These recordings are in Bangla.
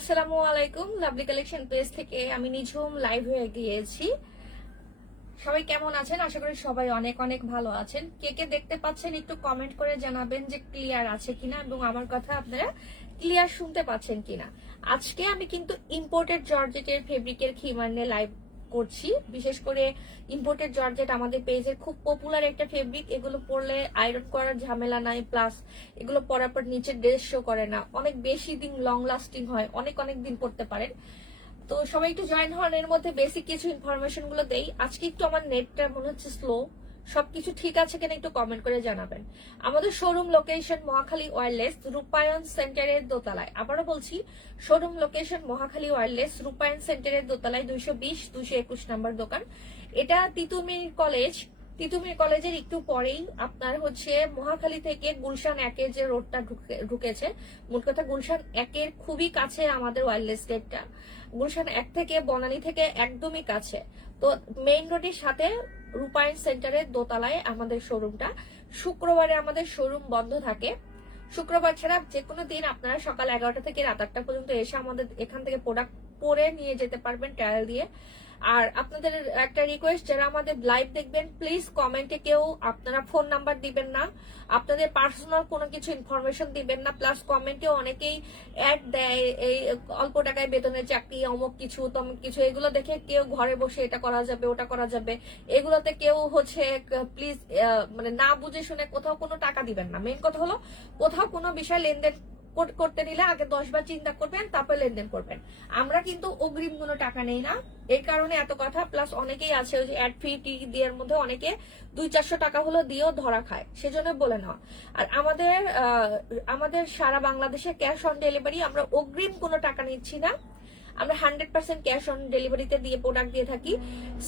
আসসালামু আলাইকুম। লাভলি কালেকশন পেজ থেকে আমি নিঝুম লাইভ হয়ে গিয়েছি। সবাই কেমন আছেন? আশা করি সবাই অনেক অনেক ভালো আছেন। কে কে দেখতে পাচ্ছেন একটু কমেন্ট করে জানাবেন যে ক্লিয়ার আছে কিনা এবং আমার কথা আপনারা ক্লিয়ার শুনতে পাচ্ছেন কিনা। আজকে আমি কিন্তু ইম্পোর্টেড জর্জেটের ফেব্রিকের খিমার নিয়ে লাইভ করছি। বিশেষ করে ইম্পোর্টেড জর্জেট আমাদের পেজের খুব পপুলার একটা ফেব্রিক। এগুলো পরলে আয়রন করার ঝামেলা নাই, প্লাস এগুলো পরার পর নিচে ড্রেস শো করে না, অনেক বেশি দিন লং লাস্টিং হয়, অনেক অনেক দিন পরতে পারেন। তো সবাই একটু জয়েন হন, এর মধ্যে বেসিক কিছু ইনফরমেশন গুলো দেই। আজকে একটু আমার নেটটা মনে হচ্ছে স্লো, সবকিছু ঠিক আছে কিনা একটু কমেন্ট করে জানাবেন। আমাদের শোরুম লোকেশন মহাখালী ওয়্যারলেস রূপায়ণ সেন্টারের দোতলায়। আবারও বলছি, শোরুম লোকেশন মহাখালী ওয়্যারলেস রূপায়ণ সেন্টারের দোতলায় 220-221 নাম্বার দোকান। এটা তিতুমির কলেজের একটু পরেই আপনার হচ্ছে মহাখালী থেকে গুলশান 1-এর যে রোডটা ঢুকেছে, মোট কথা গুলশান 1-এর খুবই কাছে আমাদের ওয়্যারলেস গেটটা। গুলশান 1 থেকে বনানী থেকে একদমই কাছে। তো মেইন রোডের সাথে রূপায়ণ সেন্টারের দোতলায় আমাদের শোরুমটা। শুক্রবারে আমাদের শোরুম বন্ধ থাকে। শুক্রবার ছাড়া যে কোনো দিন আপনারা সকাল 11টা থেকে রাত 8টা পর্যন্ত এসে আমাদের এখান থেকে প্রোডাক্ট পরে নিয়ে যেতে পারবেন ট্রায়াল দিয়ে। আর আপনাদের একটা রিকোয়েস্ট, যারা আমাদের লাইভ দেখবেন প্লিজ কমেন্টে কেউ আপনারা ফোন নাম্বার দিবেন না, আপনাদের পার্সোনাল কোনো কিছু ইনফরমেশন দিবেন না। প্লাস কমেন্টে অনেকেই অ্যাড দেয়, এই অল্প টাকায় বেতনের চাকরি, অমুক কিছু তমুক কিছু, এগুলো দেখে কেউ ঘরে বসে এটা করা যাবে ওটা করা যাবে, এগুলোতে কেউ হচ্ছে প্লিজ মানে না বুঝে শুনে কোথাও কোনো টাকা দিবেন না। মেইন কথা হলো, কোথাও কোনো বিষয় লেনদেন করতে নিলে আগে 10 বার চিন্তা করবেন, তারপর লেনদেন করবেন। আমরা কিন্তু অগ্রিম কোনো টাকা নেই না, এই কারণে এত কথা। প্লাস অনেকেই আছে ওই যে অ্যাড ফি টি দেওয়ার মধ্যে অনেকে 200-400 টাকা হলো দিয়েও ধরা খায়, সেজন্য বলে নেওয়া। আর আমাদের সারা বাংলাদেশে ক্যাশ অন ডেলিভারি, আমরা অগ্রিম কোনো টাকা নিচ্ছি না। আমরা 100% ক্যাশ অন ডেলিভারিতে দিয়ে প্রোডাক্ট দিয়ে থাকি।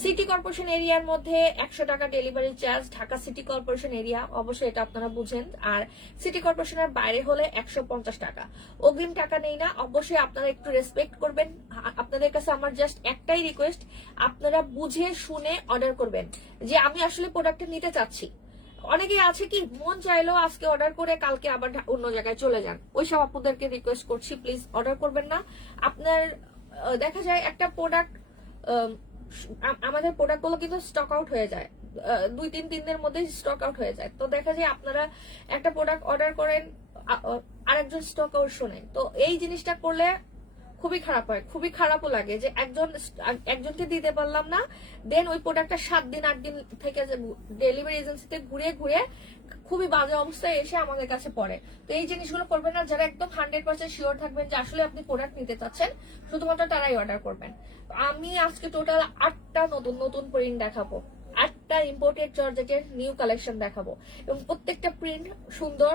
সিটি কর্পোরেশন এরিয়ার মধ্যে 100 টাকা delivery charge, Dhaka city corporation area অবশ্যই এটা আপনারা বুঝেন। আর সিটি কর্পোরেশনের বাইরে হলে 150 টাকা। অগ্রিম টাকা নেই না, অবশ্যই আপনারা একটু রেসপেক্ট করবেন। আপনাদের কাছে আমার জাস্ট একটাই রিকোয়েস্ট, আপনারা বুঝে শুনে অর্ডার করবেন যে আমি আসলে প্রোডাক্টটা নিতে চাচ্ছি। অনেকে আছে কি মন চাইলো আজকে অর্ডার করে কালকে আবার অন্য জায়গায় চলে যান, ওইসব আপনাদেরকে রিকোয়েস্ট করছি প্লিজ অর্ডার করবেন না। আপনার দেখা যায় একটা প্রোডাক্ট, আমাদের প্রোডাক্টগুলো কিন্তু স্টক আউট হয়ে যায়, 2-3 দিনের মধ্যে স্টক আউট হয়ে যায়। তো দেখা যায় আপনারা একটা প্রোডাক্ট অর্ডার করেন, আরেকজন স্টক আউট শোনেন, তো এই জিনিসটা করলে খুবই খারাপ হয়, খুবই খারাপও লাগে যে একজনকে দিতে পারলাম না, দেন ওই প্রোডাক্টটা 7 দিন 8 দিন থেকে ডেলিভারি এজেন্সিতে ঘুরে ঘুরে খুবই বাজে অবস্থায় এসে আমাদের কাছে পড়ে। তো এই জিনিসগুলো করবেন না। যারা একদম 100% শিওর থাকবেন যে আসলে আপনি প্রোডাক্ট নিতে চাচ্ছেন, শুধুমাত্র তারাই অর্ডার করবেন। আমি আজকে টোটাল 8টা নতুন প্রিন্ট দেখাবো, 8টা ইম্পোর্টেড জর্জেটের নিউ কালেকশন দেখাবো, এবং প্রত্যেকটা প্রিন্ট সুন্দর,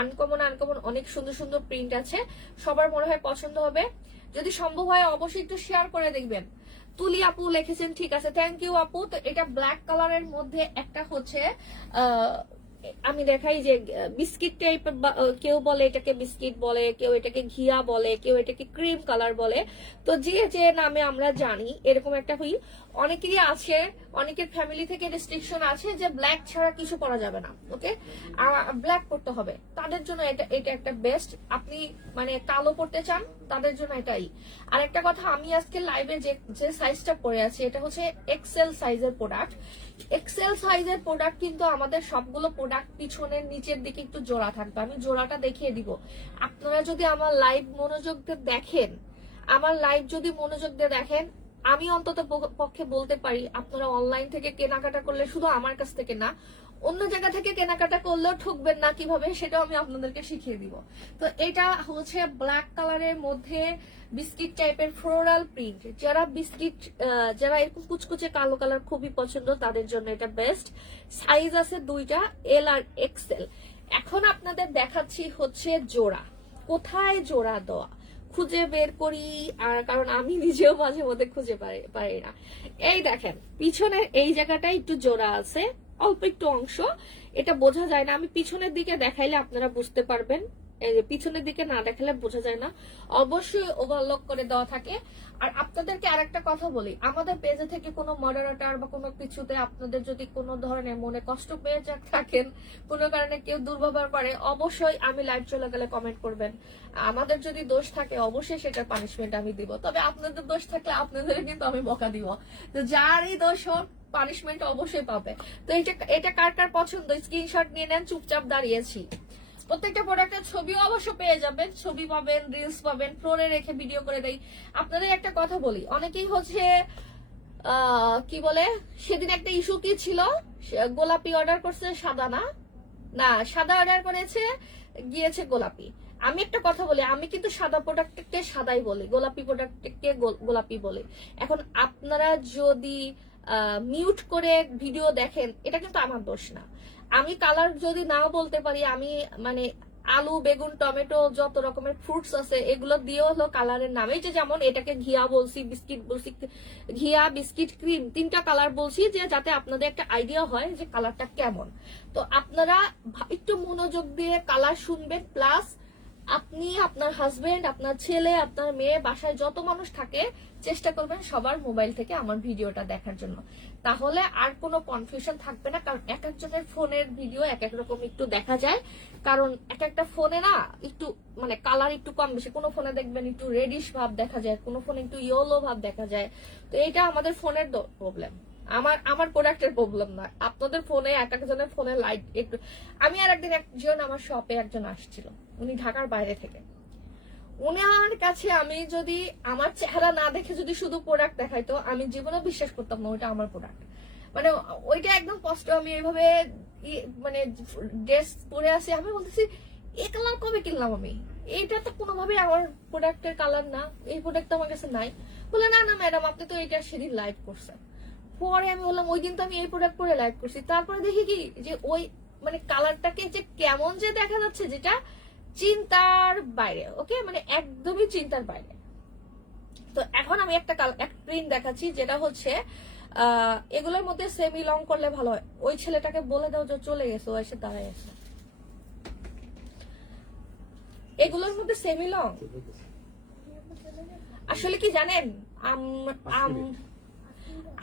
আনকমন অনেক সুন্দর সুন্দর প্রিন্ট আছে। সবার মনে হয় পছন্দ হবে। যদি সম্ভব হয় অবশ্যই একটু শেয়ার করে দেখবেন। তুলি আপু লিখেছেন, ঠিক আছে, থ্যাংক ইউ আপু। তো এটা ব্ল্যাক কালারের মধ্যে একটা হচ্ছে আমি দেখাই যে বিস্কিট টাইপের, কেউ বলে এটাকে বিস্কিট বলে, কেউ এটাকে ঘিয়া বলে, কেউ এটাকে ক্রিম কালার বলে। তো যে যে নামে আমরা জানি এরকম একটা অনেকেরই আছে, অনেকের ফ্যামিলি থেকে রেস্ট্রিকশন আছে যে ব্ল্যাক ছাড়া কিছু করা যাবে না, ওকে, ব্ল্যাক পড়তে হবে। তাদের জন্য এটা একটা বেস্ট। আপনি মানে কালো পড়তে চান তাদের জন্য এটাই। আর একটা কথা, আমি আজকে লাইভে যে সাইজটা পরে আছি এটা হচ্ছে এক্সেল সাইজের প্রোডাক্ট। এক্সেল সাইজের প্রোডাক্ট কিন্তু আমাদের সবগুলো প্রোডাক্ট পিছনের নিচের দিকে একটু জোড়া থাকবে, আমি জোড়াটা দেখিয়ে দিব। আপনারা যদি আমার লাইভ মনোযোগ দিয়ে দেখেন, আমি অন্তত পক্ষে বলতে পারি আপনারা অনলাইন থেকে কেনাকাটা করলে শুধু আমার কাছ থেকে না, অন্য জায়গা থেকে কেনাকাটা করলেও ঠকবেন না কিভাবে, সেটাও আমি আপনাদেরকে শিখিয়ে দিব। তো এটা হচ্ছে ব্ল্যাক কালারের মধ্যে বিস্কিট টাইপের ফ্লোরাল প্রিন্ট। যারা এরকম কুচকুচে কালো কালার খুবই পছন্দ তাদের জন্য এটা বেস্ট। সাইজ আছে 2টা, এল আর এক্সেল। এখন আপনাদের দেখাচ্ছি হচ্ছে জোড়া, কোথায় জোড়া দেওয়া খুঁজে বের করি, আর কারণ আমি নিজেও মাঝে মধ্যে খুঁজে পারি না। এই দেখেন পিছনের এই জায়গাটা একটু জোড়া আছে, অল্প একটু অংশ, এটা বোঝা যায় না, আমি পিছনের দিকে দেখাইলে আপনারা বুঝতে পারবেন। এই যে পিছনের দিকে না দেখালে বোঝা যায় না, অবশ্যই ওভারলক করে দেওয়া থাকে। আর আপনাদেরকে আরেকটা কথা বলি, আমাদের পেজে থেকে কোনো মডারেটর বা কোনো কিছুতে আপনাদের যদি কোনো ধরনের মনে কষ্ট পেয়ে থাকেন, কোনো কারণে কেউ দুর্ব্যবহার করে, অবশ্যই আমি লাইভ চলে গেলে কমেন্ট করবেন। আমাদের যদি দোষ থাকে অবশ্যই সেটার পানিশমেন্ট আমি দিব, তবে আপনাদের দোষ থাকলে আপনাদের কিন্তু আমি বকা দিব। তো যারই দোষ হোক পানিশমেন্ট অবশ্যই পাবে। তো এটা কার কার পছন্দ স্ক্রিনশট নিয়ে নেন, চুপচাপ দাঁড়িয়েছি। প্রত্যেকটা প্রোডাক্টের ছবিও অবশ্য পেয়ে যাবেন, ছবি পাবেন, রিলস পাবেন, ফ্লোরে রেখে ভিডিও করে দেই। আপনাদের একটা কথা বলি, অনেকেই হচ্ছে কি বলে, সেদিন একটা ইস্যু কি ছিল, গোলাপি অর্ডার করছে সাদা, না না সাদা অর্ডার করেছে গিয়েছে গোলাপি। আমি একটা কথা বলি, আমি কিন্তু সাদা প্রোডাক্টকে সাদাই বলি, গোলাপি প্রোডাক্টকে গোলাপি বলি। এখন আপনারা যদি মিউট করে ভিডিও দেখেন, এটা কিন্তু আমার দোষ না। আমি কালার যদি নাও বলতে পারি, আমি মানে আলু, বেগুন, টমেটো, যত রকমের ফ্রুটস আছে এগুলো দিয়ে হলো কালারের নাম। এই যে যেমন এটাকে ঘিয়া বলছি, বিস্কিট বলছি, ঘিয়া, বিস্কিট, ক্রিম, 3টা কালার বলছি যে যাতে আপনাদের একটা আইডিয়া হয় যে কালারটা কেমন। তো আপনারা একটু মনোযোগ দিয়ে কালার শুনবেন, প্লাস আপনি, আপনার হাজবেন্ড, আপনার ছেলে, আপনার মেয়ে, বাসায় যত মানুষ থাকে চেষ্টা করবেন সবার মোবাইল থেকে আমার ভিডিওটা দেখার জন্য, তাহলে আর কোনো কনফিউশন থাকবে না। কারণ এক একজনের ফোনের ভিডিও এক এক রকম একটু দেখা যায়, কারণ এক একটা ফোনে না একটু মানে কালার একটু কম বেশি, কোনো ফোনে দেখবেন একটু রেডিশ ভাব দেখা যায়, কোনো ফোনে একটু ইয়েলো ভাব দেখা যায়। তো এটা আমাদের ফোনের প্রবলেম, আমার প্রোডাক্টের প্রবলেম না। আপনাদের ফোনে এক একজনের ফোনে লাইট একটু। আমি আর একদিন একজন আমার শপে একজন আসছিল, উনি ঢাকার বাইরে থেকে। উনার কাছে আমি যদি আমার চেহারা না দেখে যদি শুধু প্রোডাক্ট দেখাইতো, আমি জীবনে বিশ্বাস করতাম না ওইটা আমার প্রোডাক্ট। মানে ওইটা একদম কষ্ট, আমি এইভাবে মানে ড্রেস পরে আসি, আমি বলতেছি এই কালার কবে কিনলাম আমি, এইটা তো কোনোভাবে আমার প্রোডাক্টের কালার না, এই প্রোডাক্ট আমার কাছে নাই। বলে না না ম্যাডাম, আপনি তো এটা সেদিন লাইভ করছেন। পরে আমি বললাম ওই দিন তো আমি এই প্রোডাক্ট পরে লাইভ করছি। তারপরে দেখি কি যে ওই মানে কালারটাকে যে কেমন যে দেখা যাচ্ছে, যেটা চিন্তার বাইরে। ওকে, মানে একদমই চিন্তার বাইরে। তো এখন আমি একটা প্রিন্ট দেখাচ্ছি, যেটা হচ্ছে এগুলোর মধ্যে সেমি লং করলে ভালো হয়। ওই ছেলেটাকে বলে দাও যে চলে গেছে, ও এসে দাঁড়ায় গেছে। এগুলোর মধ্যে সেমি লং আসলে কি জানেন,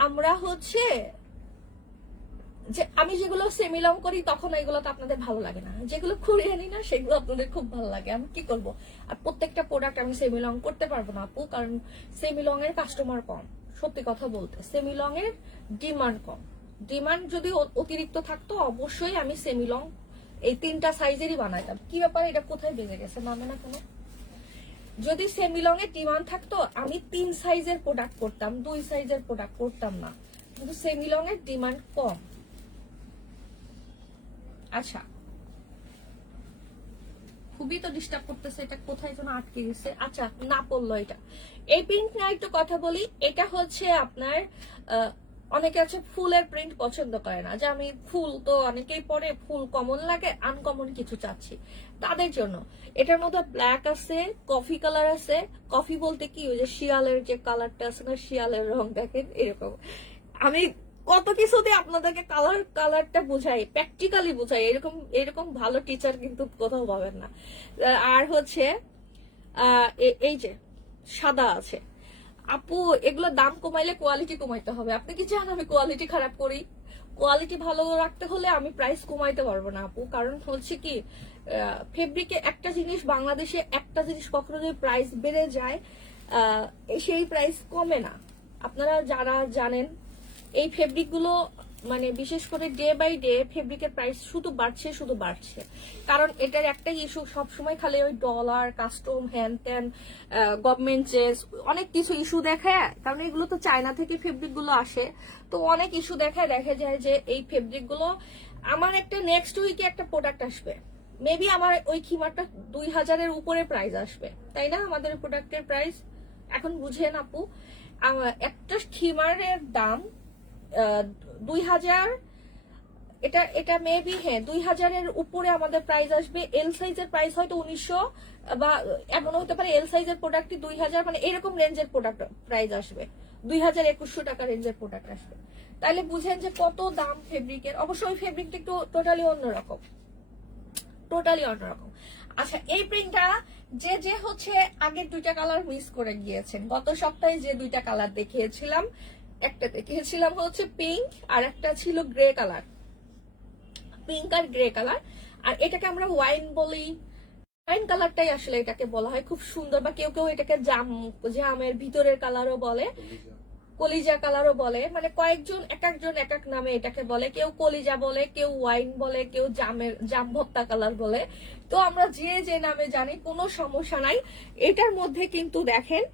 আমরা হচ্ছে যে আমি যেগুলো সেমি লং করি তখন এগুলো তো আপনাদের ভালো লাগে না, যেগুলো করে আনি না সেগুলো আপনাদের খুব ভালো লাগে। আমি কি করব, আর প্রত্যেকটা প্রোডাক্ট আমি সেমি লং করতে পারবো না আপু, কারণ সেমি লং এর কাস্টমার কম। সত্যি কথা বলতে সেমি লং এর ডিমান্ড কম। ডিমান্ড যদি অতিরিক্ত থাকতো অবশ্যই আমি সেমি লং এই 3টা সাইজেরই বানাইতাম। কি ব্যাপার, এটা কোথায় বেজে গেছে, মানে না কোনো। যদি সেমি লং এর ডিমান্ড থাকতো আমি 3 সাইজের প্রোডাক্ট করতাম, 2 সাইজের প্রোডাক্ট করতাম না, কিন্তু সেমি লং এর ডিমান্ড কম। আচ্ছা, খুবই তো ডিস্টার্ব করতেছে, এটা কোথায় যেন আটকে গেছে। আচ্ছা, না পড়লো এটা। এই প্রিন্ট নিয়ে একটু কথা বলি। এটা হচ্ছে আপনার অনেকে আছে ফুলের প্রিন্ট পছন্দ করে না, যে আমি ফুল তো অনেকেই পরে, ফুল কমন লাগে, আনকমন কিছু চাচ্ছি তাদের জন্য। এটার মধ্যে ব্ল্যাক আছে, কফি কালার আছে। কফি বলতে কি, ওই যে শিয়ালের যে কালারটা আছে না, শিয়ালের রং দেখেন এরকম। আমি কত কিছুতে আপনাদেরকে কালারটা বুঝাই, প্র্যাকটিক্যালি বুঝাই, এরকম ভালো টিচার কিন্তু কোথাও পাবেন না। আর হচ্ছে এই যে সাদা আছে। আপু এগুলো দাম কমাইলে কোয়ালিটি কমাইতে হবে। আপনি কি চান আমি কোয়ালিটি খারাপ করি? কোয়ালিটি ভালো রাখতে হলে আমি প্রাইস কমাইতে পারবো না আপু, কারণ হচ্ছে কি ফেব্রিকে একটা জিনিস, বাংলাদেশে একটা জিনিস কখনো যদি প্রাইস বেড়ে যায় সেই প্রাইস কমে না। আপনারা যারা জানেন এই ফেব্রিক গুলো মানে বিশেষ করে ডে বাই ডে ফেব্রিকের প্রাইস শুধু বাড়ছে। কারণ এটার একটা ইস্যু, সবসময় খালি ওই ডলার, কাস্টম, হ্যান ত্যান, গভর্নমেন্ট চেঞ্জ, অনেক কিছু ইস্যু দেখায়। কারণ এগুলো তো চায়না থেকে ফেব্রিক গুলো আসে, তো অনেক ইস্যু দেখায়। দেখা যায় যে এই ফেব্রিক গুলো, আমার একটা নেক্সট উইকে একটা প্রোডাক্ট আসবে, মেবি আমার ওই খিমারটা 2000-এর উপরে প্রাইস আসবে, তাই না? আমাদের প্রোডাক্টের প্রাইস এখন বুঝেন আপু, একটা খিমারের দাম 2000, এটা মেবি হ্যাঁ 2000-এর উপরে আমাদের প্রাইস আসবে। এল সাইজের প্রাইস হয়তো 1900, বা এমন হতে পারে এল সাইজের প্রোডাক্টই 2000, মানে এরকম রেঞ্জের প্রোডাক্ট প্রাইস আসবে, 2000-2100 টাকা রেঞ্জের প্রোডাক্ট আসবে। তাহলে বুঝেন যে কত দাম ফেব্রিকের। অবশ্যই ফেব্রিকটা একটু টোটালি অন্যরকম। আচ্ছা, এই প্রিন্টটা যে হচ্ছে আগের দুইটা কালার মিস করে গিয়েছেন, গত সপ্তাহে যে দুইটা কালার দেখিয়েছিলাম, একটা দেখিয়েছিলাম হচ্ছে পিঙ্ক আর একটা ছিল গ্রে কালার, পিঙ্ক আর গ্রে কালার। আর এটাকে আমরা ওয়াইন বলি, ওয়াইন কালারটাই আসলে এটাকে বলা হয়, খুব সুন্দর। বা কেউ কেউ এটাকে জামের ভিতরের কালারও বলে, কলিজা কালারও বলে, মানে কয়েকজন এক একজন এক এক নামে এটাকে বলে। কেউ কলিজা বলে, কেউ ওয়াইন বলে, কেউ জাম ভত্তা কালার বলে। তো আমরা যে নামে জানি কোনো সমস্যা নাই। এটার মধ্যে কিন্তু দেখেন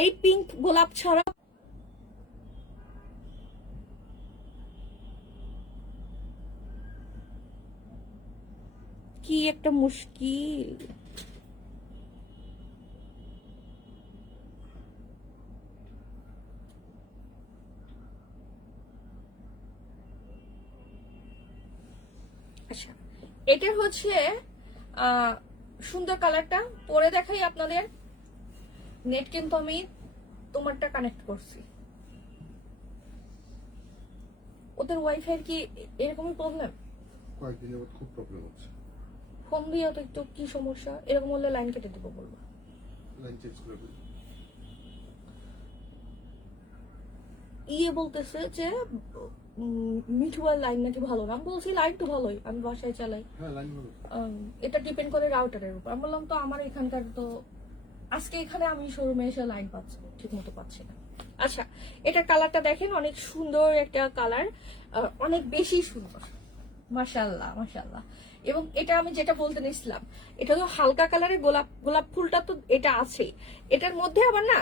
এই পিঙ্ক গোলাপ ছড়া কি একটা মুশকিল। আচ্ছা, এটার হচ্ছে সুন্দর কালারটা পরে দেখাই আপনাদের। নেট কিন্তু আমি তোমারটা কানেক্ট করছি, ওদের ওয়াইফাই কি এরকমই প্রবলেম? কয়েকদিন যাবত খুব প্রবলেম হচ্ছে। ফোন দিয়ে তো একটু কি সমস্যা, এরকম হলে লাইন কেটে দেবো বলবো। লাইন চেঞ্জ করে দিন। বলতেছে যে মিঠুয়ার লাইন নাকি ভালো না। আমি বলছি লাইন তো ভালোই, আমি বাসায় চালাই। হ্যাঁ, লাইন ভালো। এটা ডিপেন্ড করে রাউটারের উপর। আমি বললাম তো আমার এখানকার তো আজকে এখানে আমি শোরুমে এসে লাইন পাচ্ছি, ঠিক মতো পাচ্ছি না। আচ্ছা, এটার কালারটা দেখেন, অনেক সুন্দর একটা কালার, অনেক বেশি সুন্দর, মাশাআল্লাহ মাশাআল্লাহ। এবং এটা আমি যেটা বলতে নিছিলাম, এটা তো হালকা কালারের গোলাপ, গোলাপ ফুলটা তো এটা আছে, এটার মধ্যে আবার না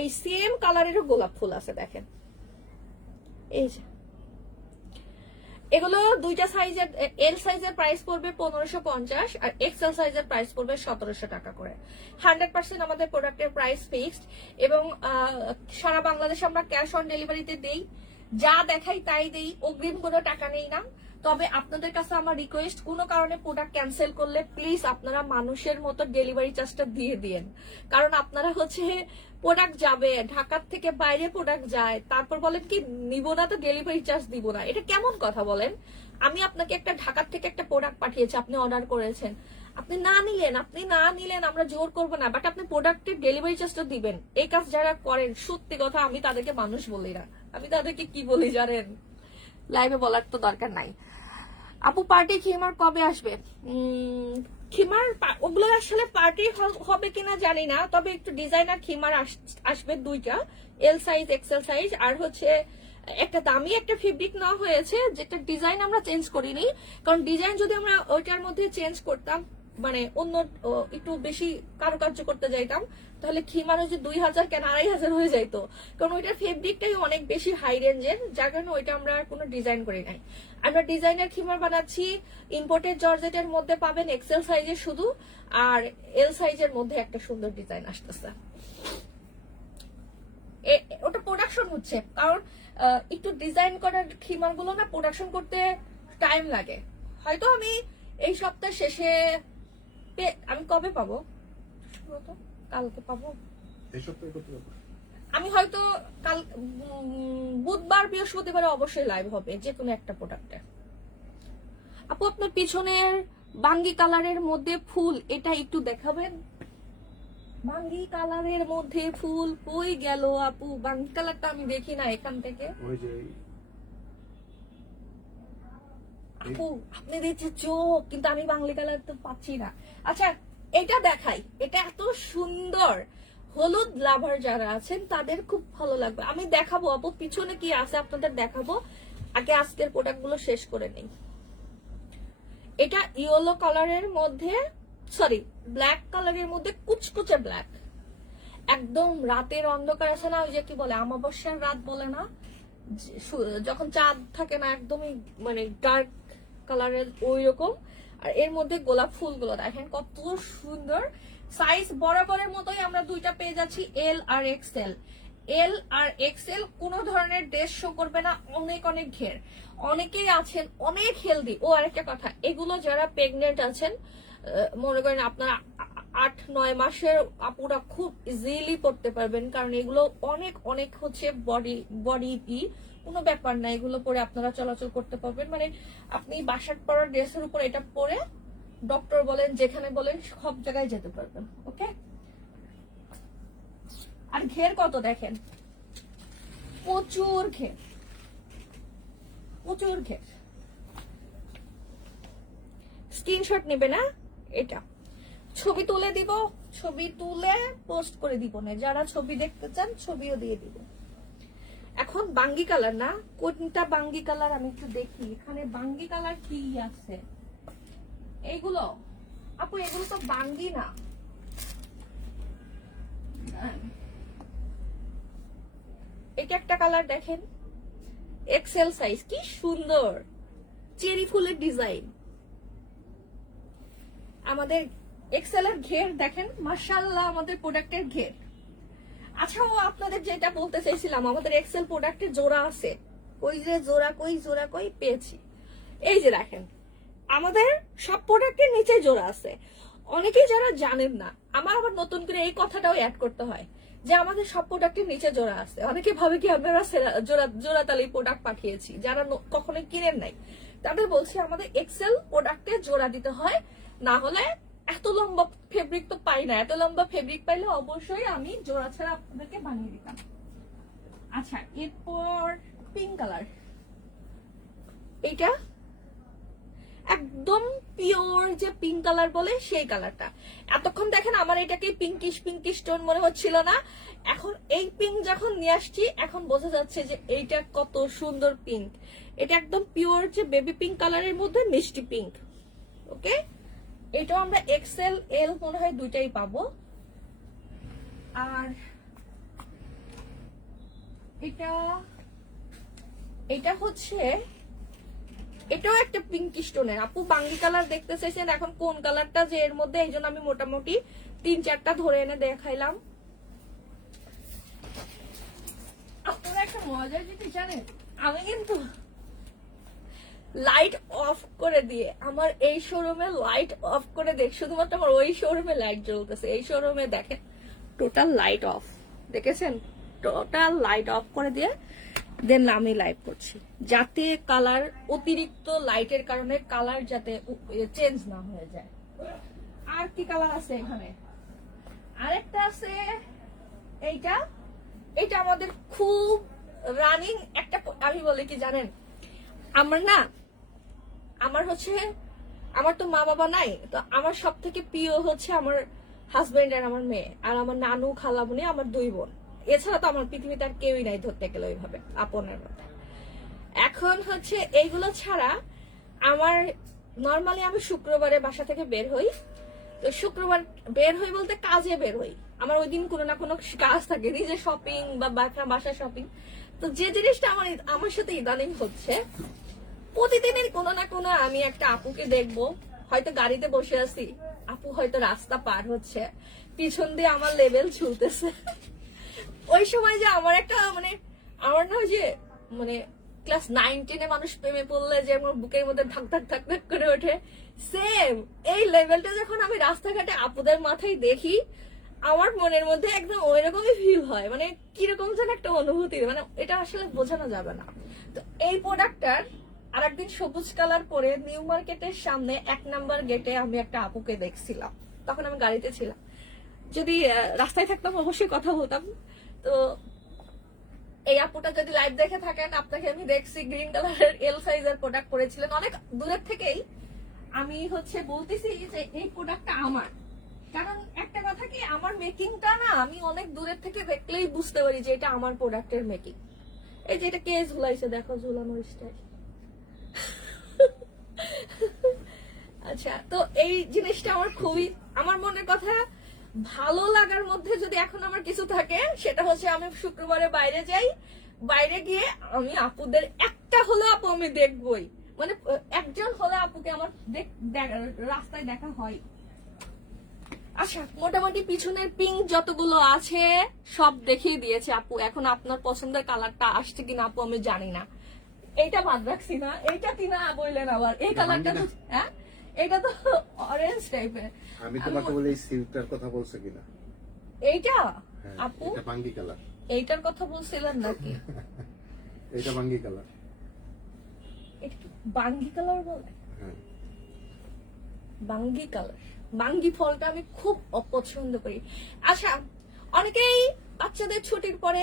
এই সেম কালারেরও গোলাপ ফুল আছে দেখেন। এই যে এগুলো দুইটা সাইজের, এল সাইজের প্রাইস পড়বে 1550 আর এক্সেল সাইজের প্রাইস পড়বে 1700 টাকা করে। 100% আমাদের প্রোডাক্টের প্রাইস ফিক্সড এবং সারা বাংলাদেশে আমরা ক্যাশ অন ডেলিভারিতে দেই, যা দেখাই তাই দেই, অগ্রিম কোনো টাকা নেই না। তবে আপনাদের কাছে আমার রিকোয়েস্ট, কোনো কারণে প্রোডাক্ট ক্যান্সেল করলে প্লিজ আপনারা মানুষের মতো ডেলিভারি চার্জটা দিয়ে দিন। কারণ আপনারা হচ্ছে প্রোডাক্ট যাবে, ঢাকার থেকে বাইরে প্রোডাক্ট যায়, তারপর বলেন কি নিব না তো ডেলিভারি চার্জ দিব না। এটা কেমন কথা বলেন? আমি আপনাকে একটা ঢাকার থেকে একটা প্রোডাক্ট পাঠিয়েছি, আপনি অর্ডার করেছেন, আপনি না নিলেন আমরা জোর করব না, বাট আপনি প্রোডাক্টের ডেলিভারি চার্জটা দিবেন। এই কাজ যারা করেন, সত্যি কথা আমি তাদেরকে মানুষ বলি না, আমি তাদেরকে কি বলি জানেন? লাইভে বলার তো দরকার নাই। আপু পার্টি খিমার কবে আসবে? খিমার ওগুলো আসলে পার্টি হবে কিনা জানি না, তবে একটু ডিজাইনার খিমার আসবে দুইটা, এল সাইজ এক্সেল সাইজ। আর হচ্ছে একটা দামি একটা ফেব্রিক না হয়েছে, যেটা ডিজাইন আমরা চেঞ্জ করিনি, কারণ ডিজাইন যদি আমরা ওইটার মধ্যে চেঞ্জ করতাম, মানে অন্য একটু বেশি কারুকার্য করতে যাইতাম, তাহলে খিমার হচ্ছে 2000 কেন 2500 হয়ে যাইতো, কারণ ওইটার ফেব্রিকটাই অনেক বেশি হাই রেঞ্জের, যার কারণে ওইটা আমরা কোনো ডিজাইন করি নাই। আমরা ডিজাইনার খিমার বানাচ্ছি, ইম্পোর্টেড জর্জেটের মধ্যে পাবেন এক্সেল সাইজের শুধু, আর এল সাইজের মধ্যে একটা সুন্দর ডিজাইন আসতেছে। ওটা প্রোডাকশন হচ্ছে, কারণ একটু ডিজাইন করার খিমার গুলো না প্রোডাকশন করতে টাইম লাগে। হয়তো আমি এই সপ্তাহ শেষে, আমি কবে পাবো? কালকে পাবো, এই সপ্তাহে করতে পারবো। আমি হয়তো কাল বুধবার বৃহস্পতিবারে অবশ্যই লাইভ হবে যে কোনো একটা প্রোডাক্টে। আপু আপনার পিছনের বাঙ্গি কালারের মধ্যে ফুল, এটা একটু দেখাবেন। বাঙ্গি কালারের মধ্যে ফুল কই গেল আপু? বাঙ্গি কালারটা আমি দেখি না এখান থেকে। ওই যে আপু আপনি দেখছেন চোখ, কিন্তু আমি বাঙ্গি কালার তো পাচ্ছি না। আচ্ছা এটা দেখাই, এটা এত সুন্দর, হলুদ লাভার যারা আছেন তাদের খুব ভালো লাগবে। আমি দেখাবো আপু পিছনে কি আছে আপনাদের দেখাবো, আগে আজকের প্রোডাক্ট গুলো শেষ করে নেই। এটা ইয়েলো কালারের মধ্যে, সরি ব্ল্যাক কালারের মধ্যে কুচকুচে ব্ল্যাক, একদম রাতের অন্ধকার আছে না, ওই যে কি বলে অমাবস্যার রাত বলে না, যখন চাঁদ থাকে না, একদমই মানে ডার্ক কালারের ওই রকম। আর এর মধ্যে গোলাপ ফুলগুলো দেখেন কত সুন্দর। সাইজ বরাবরের মতোই আমরা দুইটা পেয়ে যাচ্ছি, এল আর এক্সেল। এল আর এক্সেল কোনো ধরনের ড্রেস শো করবে না, অনেক অনেক ঘের। অনেকেই আছেন অনেক হেলদি। ও আরেকটা কথা, এগুলো যারা প্রেগনেন্ট আছেন, মনে করেন আপনারা 8-9 মাসের আপুরা খুব ইজিলি পড়তে পারবেন, কারণ এগুলো অনেক অনেক হচ্ছে বডি কোনো ব্যাপার না, এগুলো পরে আপনারা চলাচল করতে পারবেন। মানে আপনি বাসার পরার ড্রেসের উপর এটা পরে ডক্টর বলেন, যেখানে বলেন সব জায়গায় যেতে পারবেন। ওকে, আর ঘের কত দেখেন, প্রচুর ঘের, প্রচুর ঘের। স্ক্রিনশট নেবে না, এটা ছবি তুলে দিব, ছবি তুলে পোস্ট করে দিব না, যারা ছবি দেখতে চান ছবিও দিয়ে দিব। এখন বাঙ্গি কালার না, কোনটা বাঙ্গি কালার আমি একটু দেখি, এখানে বাঙ্গি কালার কি আছে। এইগুলো আপু, এগুলো তো বাঙ্গি না। এটা একটা কালার দেখেন, এক্সেল সাইজ, কি সুন্দর চেরি ফুলের ডিজাইন। আমাদের এক্সেল এর ঘের দেখেন, মাশাআল্লাহ আমাদের প্রোডাক্টের ঘের। আচ্ছা, ও আপনাদের যেটা বলতে চাইছিলাম, আমাদের এক্সেল প্রোডাক্টের জোড়া আছে, কই যে জোড়া কই পেয়েছি। এই যে দেখেন, আমাদের সব প্রোডাক্টের নিচে জোড়া আছে। অনেকেই যারা জানেন না, আমার আবার নতুন করে এই কথাটাও অ্যাড করতে হয় যে আমাদের সব প্রোডাক্টের নিচে জোড়া আছে। অনেকে ভাবে কি আমরা জোড়াতালি প্রোডাক্ট পাঠিয়েছি, যারা কখনোই কিনেন নাই তাদের বলছি আমাদের এক্সেল প্রোডাক্টে জোড়া দিতে হয়, না হলে এত লম্বা ফেব্রিক তো পাই না। এত লম্বা ফেব্রিক পাইলে অবশ্যই আমি জোড়া ছাড়া আপনাদেরকে বানিয়ে দিতাম। আচ্ছা, এরপর পিঙ্ক কালার, এইটা একদম পিওর যে পিঙ্ক কালার বলে সেই কালারটা। এতক্ষণ দেখেন আমার এটাকে পিঙ্কিশ টোন মনে হচ্ছিল না, এখন এই পিঙ্ক যখন নিয়ে আসছি এখন বোঝা যাচ্ছে যে এইটা কত সুন্দর পিঙ্ক। এটা একদম পিওর যে বেবি পিঙ্ক কালারের মধ্যে মিষ্টি পিঙ্ক। ওকে, এটাও আমরা এক্সেল এল মনে হয় দুইটাই পাবো। আর এটা হচ্ছে, এটাও একটা পিঙ্কিশ টোনের। আপু বাঙ্গি কালার দেখতে চাইছেন, এখন কোন কালারটা যে এর মধ্যে, এই জন্য আমি মোটামুটি 3-4টা ধরে এনে দেখাইলাম। আপনারা একটা মজার জিনিস জানেন, আমি কিন্তু লাইট অফ করে দিয়ে, আমার এই শোরুমে লাইট অফ করে দেখ, শুধুমাত্র আমার ওই শোরুমে লাইট জ্বলতেছে। এই শোরুমে দেখেন টোটাল লাইট অফ, দেখেছেন, টোটাল লাইট অফ করে দিয়ে দেন আমি লাইভ করছি, যাতে কালার, অতিরিক্ত লাইটের কারণে কালার যাতে চেঞ্জ না হয়ে যায়। আর কি কালার আছে এখানে, আরেকটা আছে এইটা। এটা আমাদের খুব রানিং একটা, আমি বলি কি জানেন, আমার হচ্ছে, আমার তো মা বাবা নাই, তো আমার সব থেকে প্রিয় হচ্ছে আমার হাজবেন্ড আর আমার মেয়ে, আর আমার নানু খালামুনি, আমার 2 বোন। এছাড়া তো আমার পৃথিবীতে আর কেউই নাই ধরতে গেলে ওইভাবে আপনের মতো। এখন হচ্ছে এইগুলো ছাড়া আমার নর্মালি আমি শুক্রবারে বাসা থেকে বের হই। তো শুক্রবার বের হই বলতে কাজে বের হই, আমার ওই দিন কোনো না কোনো কাজ থাকে, নিজে শপিং বা বাসা শপিং। তো যে জিনিসটা আমার সাথে ইদানিং হচ্ছে, প্রতিদিনের কোনো না কোনো আমি একটা আপুকে দেখবো, হয়তো গাড়িতে বসে আছি, আপু হয়তো রাস্তা পার হচ্ছে, পিছন দিয়ে আমার লেভেল ছুলতেছে। ওই সময় যে আমার একটা আমার না যে ক্লাস 9-10-এ মানুষ প্রেমে পড়লে যে আমার বুকের মধ্যে ধাক ধাক ধাক ধাক করে ওঠে, সেম এই লেভেলটা যখন আমি রাস্তাঘাটে আপুদের মাথায় দেখি, আমার মনের মধ্যে একদম ওই রকমই ফিল হয়, কিরকম যেন একটা অনুভূতি, এটা আসলে বোঝানো যাবে না। তো এই প্রোডাক্টটার আরেকদিন সবুজ কালার পরে নিউ মার্কেটের সামনে 1 নাম্বার গেটে আমি একটা আপুকে দেখছিলাম, তখন আমি গাড়িতে ছিলাম, যদি রাস্তায় থাকতাম অবশ্যই কথা বলতাম। তো এই আপুটা যদি লাইভ দেখে থাকেন, আপনাকে আমি দেখছি গ্রিন কালারের এল সাইজের প্রোডাক্ট পরেছিলেন, অনেক দূরের থেকেই আমি বলতেছি যে এই প্রোডাক্টটা আমার, কারণ একটা কথা কি, আমার মেকিংটা না আমি অনেক দূরের থেকে দেখলেই বুঝতে পারি যে এটা আমার প্রোডাক্টের মেকিং। এই যে এটা কে ঝুলাইছে দেখো, ঝুলানোর স্টাইল। আচ্ছা, তো এই জিনিসটা আমার খুবই, আমার মনের কথা, ভালো লাগার মধ্যে যদি এখন আমার কিছু থাকে সেটা হচ্ছে আমি শুক্রবারে বাইরে যাই, বাইরে গিয়ে আমি আপুদের একটা হলে আপু আমি দেখবই, একজন হলে আপুকে আমার রাস্তায় দেখা হয়। আচ্ছা, মোটামুটি পিছনের পিঙ্ক যতগুলো আছে সব দেখিয়ে দিয়েছে আপু। এখন আপনার পছন্দের কালারটা আসছে কিনা আপু আমি জানি না। এইটা বাদ রাখছি না, এইটা কিনা বললেন আবার, এই কালারটা তো, হ্যাঁ এটা তো অরেঞ্জ টাইপের। আমি তোমাকে বলি এই সিল্কটার কথা বলছো কিনা, এইটা হ্যাঁ, আপু এটা বাঙ্গি কালার, এইটার কথা বলছিলেন নাকি? এটা বাঙ্গি কালার, এটা কি বাঙ্গি কালার বলে? হ্যাঁ বাঙ্গি কালার, বাঙ্গি ফলটা আমি খুব অপছন্দ করি। আচ্ছা, অনেকেই বাচ্চাদের ছুটির পরে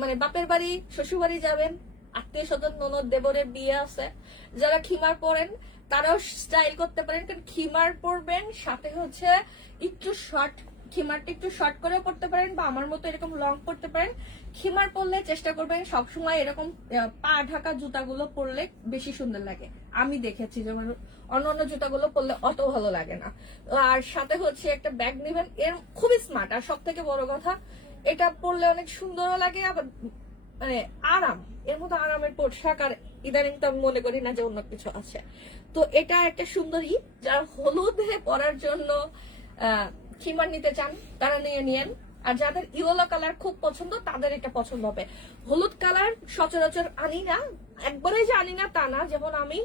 মানে বাপের বাড়ি শ্বশুর বাড়ি যাবেন, আত্মীয় স্বজন ননদ দেবরের বিয়ে আছে, যারা খিমার পরেন তারাও স্টাইল করতে পারেন, কারণ খিমার পরবেন সাথে হচ্ছে একটু শর্ট, খিমারটা একটু শর্ট করেও পড়তে পারেন বা আমার মতো এরকম লং পড়তে পারেন। খিমার পরলে চেষ্টা করবেন সবসময় এরকম পা ঢাকা জুতাগুলো পরলে বেশি সুন্দর লাগে। আমি দেখেছি যেমন অন্য জুতাগুলো পরলে অত ভালো লাগে না। আর সাথে হচ্ছে একটা ব্যাগ নেবেন, এর খুবই স্মার্ট। আর সব থেকে বড় কথা, এটা পরলে অনেক সুন্দরও লাগে, আবার মানে আরাম, এর মতো আরামের পোশাক আর ইদানিং তো আমি মনে করি না যে অন্য কিছু আছে। তো এটা একটা সুন্দরী, যারা হলুদে পরার জন্য খিমার নিতে চান তারা নিয়ে নিয়েন। আর যাদের ইয়েলো কালার খুব পছন্দ তাদের এটা পছন্দ হবে। হলুদ কালার সচরাচর আনি না, একবারে যে আনি না তা না। যেমন আমি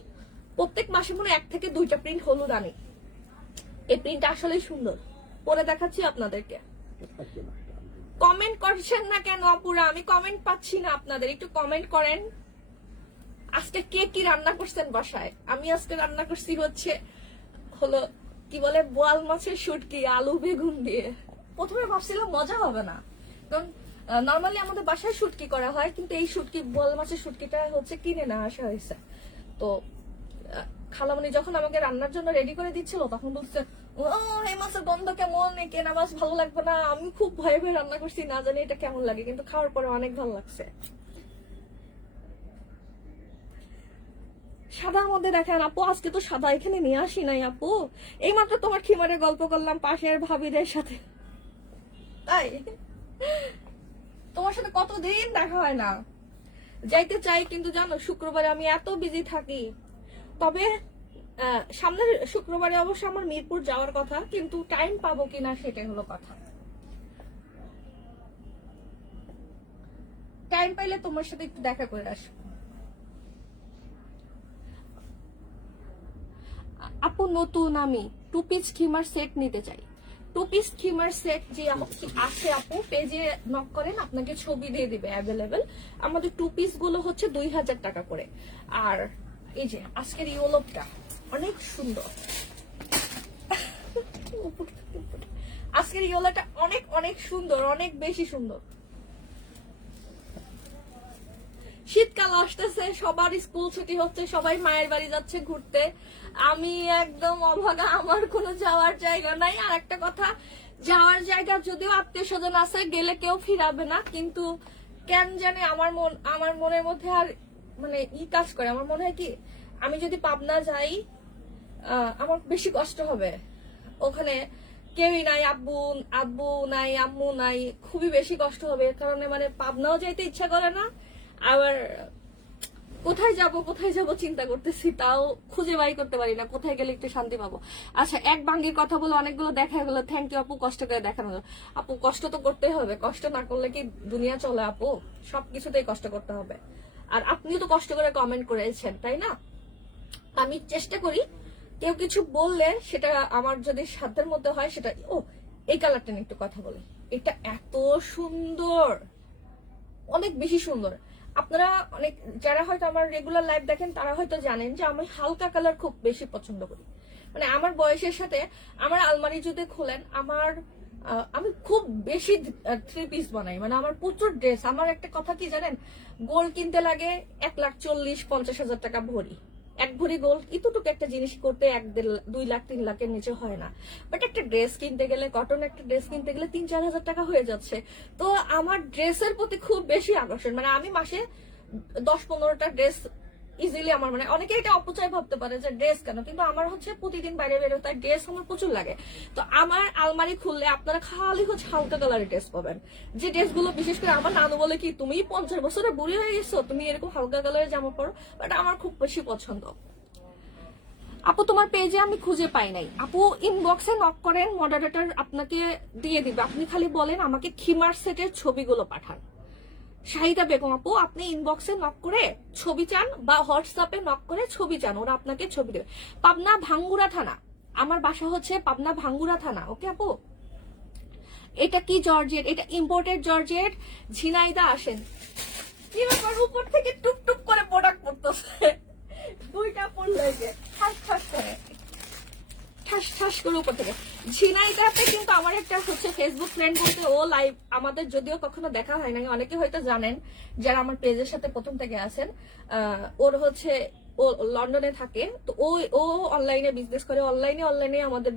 প্রত্যেক মাসে মনে 1 থেকে 2টা প্রিন্ট হলুদ আনি। এই প্রিন্টটা আসলে সুন্দর, পরে দেখাচ্ছি আপনাদেরকে। কমেন্ট করছেন না কেন আপুরা? আমি কমেন্ট পাচ্ছি না আপনাদের, একটু কমেন্ট করেন। আজকে কে কি রান্না করছেন বাসায়? আমি আজকে রান্না করছি হলো কি বলে বোয়াল মাছের শুটকি আলু বেগুন দিয়ে। প্রথমে ভাবছিলাম মজা হবে না, কারণ নর্মালি আমাদের বাসায় শুটকি করা হয়, কিন্তু এই শুটকি বোয়াল মাছের শুটকিটা হচ্ছে কিনে না আসা হয়েছে। তো খালামণি যখন আমাকে রান্নার জন্য রেডি করে দিচ্ছিল তখন বলছে, ও এই মাছের গন্ধ কেমন, কেনা মাছ ভালো লাগবে না। আমি খুব ভয়ে ভয়ে রান্না করছি, না জানি এটা কেমন লাগে, কিন্তু খাওয়ার পরে অনেক ভালো লাগছে। সাদার মধ্যে দেখেন আপু, আজকে তো সাদা এখানে নিয়ে আসি নাই আপু, এই মাত্র তোমার খিমারে গল্প করলাম পাশের ভাবিদের সাথে, তাই তোমার সাথে কতদিন দেখা হয় না। যাইতে চাই কিন্তু জানো শুক্রবারে আমি এত বিজি থাকি। তবে সামনের শুক্রবারে অবশ্য আমার মিরপুর যাওয়ার কথা, কিন্তু টাইম পাবো কিনা সেটাই হলো কথা। টাইম পাইলে তোমার সাথে একটু দেখা করে আসবো। আপু নতুন আমি 2 পিস খিমার সেট নিতে চাই। 2 পিস খিমার সেট যে আছে আপু, পেজে নক করেন, আপনাকে ছবি দিয়ে দিবে অ্যাভেলেবেল। আমাদের 2 পিস গুলো হচ্ছে 2000 টাকা করে। আর এই যে আজকের ইউলোপটা অনেক সুন্দর, আজকের ইয়োলাটা অনেক অনেক সুন্দর, অনেক বেশি সুন্দর। শীতকাল আসতেছে, সবার স্কুল ছুটি হচ্ছে, সবাই মায়ের বাড়ি যাচ্ছে ঘুরতে। আমি একদম অভাগা, আমার কোনো যাওয়ার জায়গা নাই। আর একটা কথা, যাওয়ার জায়গা যদিও আত্মীয় স্বজন আছে, গেলে কেউ ফিরাবে না, কিন্তু কেন জানে আমার মনের মধ্যে আর মানে কাজ করে। আমার মনে হয় কি, আমি যদি পাবনা যাই আমার বেশি কষ্ট হবে। ওখানে কেউই নাই, আব্বু নাই, আম্মু নাই, খুবই বেশি কষ্ট হবে। এর কারণে মানে পাবনাও যাইতে ইচ্ছা করে না। আবার কোথায় যাব চিন্তা করতেছি, তাও খুঁজে বাই করতে পারি না কোথায় গেলে একটু শান্তি পাবো। আচ্ছা, এক বাঙ্গির কথা বলে অনেকগুলো দেখা গেলো। থ্যাংক ইউ আপু, কষ্ট করে দেখানো। আপু কষ্ট তো করতেই হবে, কষ্ট না করলে কি দুনিয়া চলে আপু? সবকিছুতেই কষ্ট করতে হবে। আর আপনিও তো কষ্ট করে কমেন্ট করেছেন, তাই না? আমি চেষ্টা করি কেউ কিছু বললে সেটা আমার যদি সাধ্যের মধ্যে হয় সেটা। ও, এই কালারটা নিয়ে একটু কথা বলি। এটা এত সুন্দর, অনেক বেশি সুন্দর। আপনারা অনেক যারা হয়তো আমার রেগুলার লাইভ দেখেন তারা হয়তো জানেন যে আমি হালকা কালার খুব বেশি পছন্দ করি। মানে আমার বয়সের সাথে আমার আলমারি যদি খোলেন, আমি খুব বেশি 3 পিস বানাই। মানে আমার প্রচুর ড্রেস। আমার একটা কথা কি জানেন, গোল্ড কিনতে লাগে 1,40,000-50,000 টাকা ভরি। 1 ভরি গোল্ড এতটুকু একটা জিনিস করতে 1-2 লাখ 3 লাখের নিচে হয় না। বাট একটা ড্রেস কিনতে গেলে, কটন একটা ড্রেস কিনতে গেলে 3-4 হাজার টাকা হয়ে যাচ্ছে। তো আমার ড্রেসের প্রতি খুব বেশি আকর্ষণ। মানে আমি মাসে 10-15টা ড্রেস ইজিলি আমার, মানে অনেকে এটা অপচয় ভাবতে পারে যে ড্রেস কেন, কিন্তু আমার হচ্ছে প্রতিদিন বাইরে বেরোতে ড্রেস আমার প্রচুর লাগে। তো আমার আলমারি খুললে আপনারা খালি হচ্ছে হালকা কালারের ড্রেস পাবেন। যে ড্রেসগুলো বিশেষ করে আমার নানু বলে কি, তুমি 50 বছরে বুড়ি হয়ে গেছো, তুমি এরকম হালকা কালারের জামা পরো। বাট আমার খুব বেশি পছন্দ। আপু তোমার পেজে আমি খুঁজে পাই নাই। আপু ইনবক্সে নক করেন, মডারেটর আপনাকে দিয়ে দিবে। আপনি খালি বলেন আমাকে খিমার সেটের ছবিগুলো পাঠান। শাহিদা বেগম আপু, আপনি ইনবক্সে নক করে ছবি চান বা হোয়াটসঅ্যাপে নক করে ছবি চান, ওরা আপনাকে ছবি দেবে। পাবনা ভাঙ্গুরা থানা, আমার বাসা হচ্ছে পাবনা ভাঙ্গুরা থানা। ওকে আপু, এটা কি জর্জেট? এটা ইম্পোর্টেড জর্জেট। ঝিনাইদা আসেন। কি ব্যাপার, উপর থেকে টুকটুক করে প্রোডাক্ট পড়তেছে, দুইটা পড়লে যে ঠাস ঠাস করে। ঠাস ঠাস করে উপর থেকে। ঝিনাইদাতে কিন্তু আমার একটা হচ্ছে ফেসবুক ফ্রেন্ড বলতে, ও লাইভ আমাদের যদিও কখনো দেখা হয় না, অনেকে হয়তো জানেন যারা আমার পেজের সাথে প্রথম থেকে আছেন। ওর হচ্ছে ও লন্ডনে থাকে, তো ও অনলাইনে বিজনেস করে, অনলাইনে আমাদের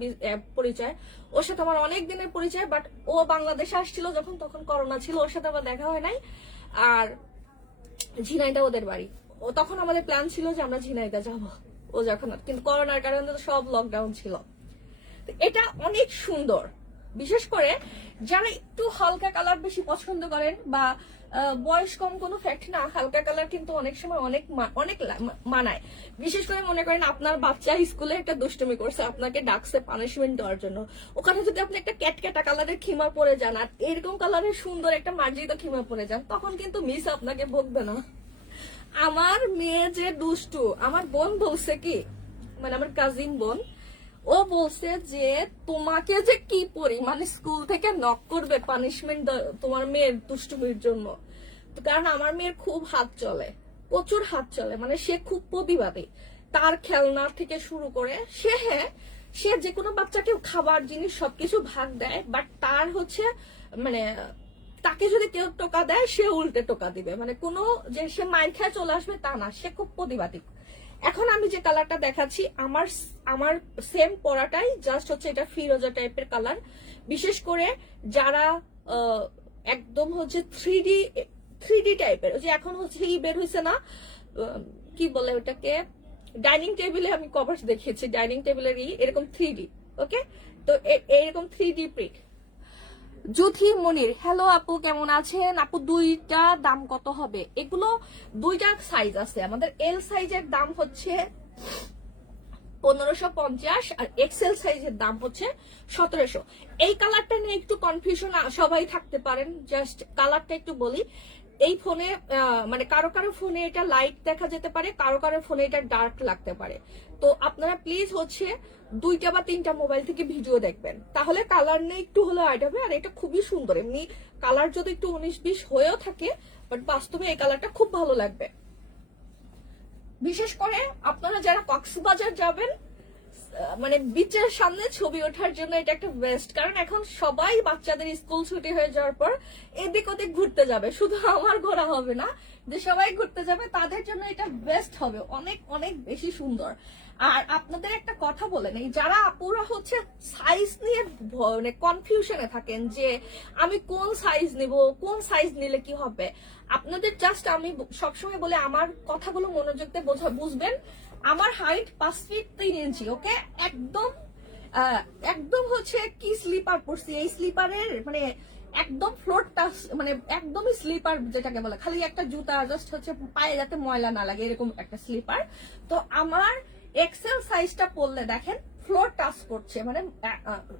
পরিচয়। ওর সাথে আমার অনেক দিনের পরিচয়, বাট ও বাংলাদেশে আসছিল যখন, তখন করোনা ছিল, ওর সাথে আমার দেখা হয় নাই। আর ঝিনাইদা ওদের বাড়ি, ও তখন আমাদের প্ল্যান ছিল যে আমরা ঝিনাইদা যাবো, ও যখন, কিন্তু করোনার কারণে তো সব লকডাউন ছিল। তো এটা অনেক সুন্দর, বিশেষ করে যারা একটু হালকা কালার বেশি পছন্দ করেন, বা বয়স কম কোনো ফ্যাক্ট না, হালকা কালার কিন্তু অনেক সময় অনেক মানায়। বিশেষ করে মনে করেন আপনার বাচ্চা স্কুলে একটা দুষ্টুমি করছে, আপনাকে ডাকছে পানিশমেন্ট দেওয়ার জন্য, ওখানে যদি আপনি একটা ক্যাটক্যাটা কালারের খিমা পরে যান আর এরকম কালারের সুন্দর একটা মার্জিত খিমা পরে যান, তখন কিন্তু মিস আপনাকে বকবে না। আমার মেয়ে যে দুষ্টু, আমার বোন বলছে কি, মানে আমার কাজিন বোন, ও বলছে যে তোমাকে যে কি পরিমাণে স্কুল থেকে নক করবে পানিশমেন্ট তোমার মেয়ের দুষ্টুমির জন্য। কারণ আমার মেয়ের খুব হাত চলে, প্রচুর হাত চলে, মানে সে খুব প্রতিবাদী। তার খেলনা থেকে শুরু করে সে যে কোনো বাচ্চাকে খাবার জিনিস সবকিছু ভাগ দেয়, বাট তার হচ্ছে মানে তাকে যদি কেউ টোকা দেয় সে উল্টে টোকা দিবে, মানে কোনো যে সে মাইর খেয়ে চলে আসবে তা না, সে খুব প্রতিবাদী। এখন আমি যে কালারটা দেখাচ্ছি আমার সেম পরাটাই, জাস্ট হচ্ছে এটা ফিরোজা টাইপের কালার। বিশেষ করে যারা একদম হচ্ছে থ্রি ডি টাইপের, যে এখন হচ্ছে বের হয়েছে না, কি বলে ওটাকে, ডাইনিং টেবিলে আমি কভার দেখিয়েছি, ডাইনিং টেবিলের এরকম 3D, ওকে। তো এরকম 3D প্রিন্ট। জুথি মনির, হ্যালো আপু, কেমন আছেন আপু? দুইটা দাম কত হবে? এগুলো দুইটা সাইজ আছে আমাদের। এল সাইজের দাম হচ্ছে 1550 আর এক্সেল সাইজের দাম হচ্ছে 1700। এই কালারটা নিয়ে একটু কনফিউশন সবাই থাকতে পারেন, জাস্ট কালারটা একটু বলি। এই ফোনে মানে কারো কারো ফোনে এটা লাইট দেখা যেতে পারে, কারো কারো ফোনে এটা ডার্ক লাগতে পারে। তো আপনারা প্লিজ হচ্ছে 2টা বা 3টা মোবাইল থেকে ভিডিও দেখবেন, তাহলে কালার নিয়ে একটু হলে আইডিয়া হবে। আর এটা খুবই সুন্দর, এমনি কালার যদি একটু 19-20 হয়েও থাকে, বাট বাস্তবে এই কালারটা খুব ভালো লাগবে। বিশেষ করে আপনারা যারা কক্সবাজার যাবেন, মানে বিচের সামনে ছবি ওঠার জন্য এটা একটা বেস্ট। কারণ এখন সবাই বাচ্চাদের স্কুল ছুটি হয়ে যাওয়ার পর এদিক ওদিক ঘুরতে যাবে, শুধু আমার ঘোরা হবে না, যে সবাই ঘুরতে যাবে তাদের জন্য এটা বেস্ট হবে, অনেক অনেক বেশি সুন্দর। আর আপনাদের একটা কথা বলে নেই, যারা আপুরা হচ্ছে সাইজ নিয়ে মানে কনফিউশনে থাকেন যে আমি কোন সাইজ নিব, কোন সাইজ নিলে কি হবে, আপনাদের জাস্ট আমি সবসময় বলে আমার কথাগুলো মনোযোগ দিয়ে বুঝবেন। আমার হাইট 5 ফিট 3 ইঞ্চি, ওকে। একদম হচ্ছে কি স্লিপার পরছি, এই স্লিপারের মানে একদম ফ্লোর টাচ, মানে একদমই স্লিপার যেটাকে বলে, খালি একটা জুতা জাস্ট হচ্ছে পায়ে যাতে ময়লা না লাগে, এরকম একটা স্লিপার। তো আমার এক্সেল সাইজটা পরলে দেখেন ফ্লোর টাচ করছে, মানে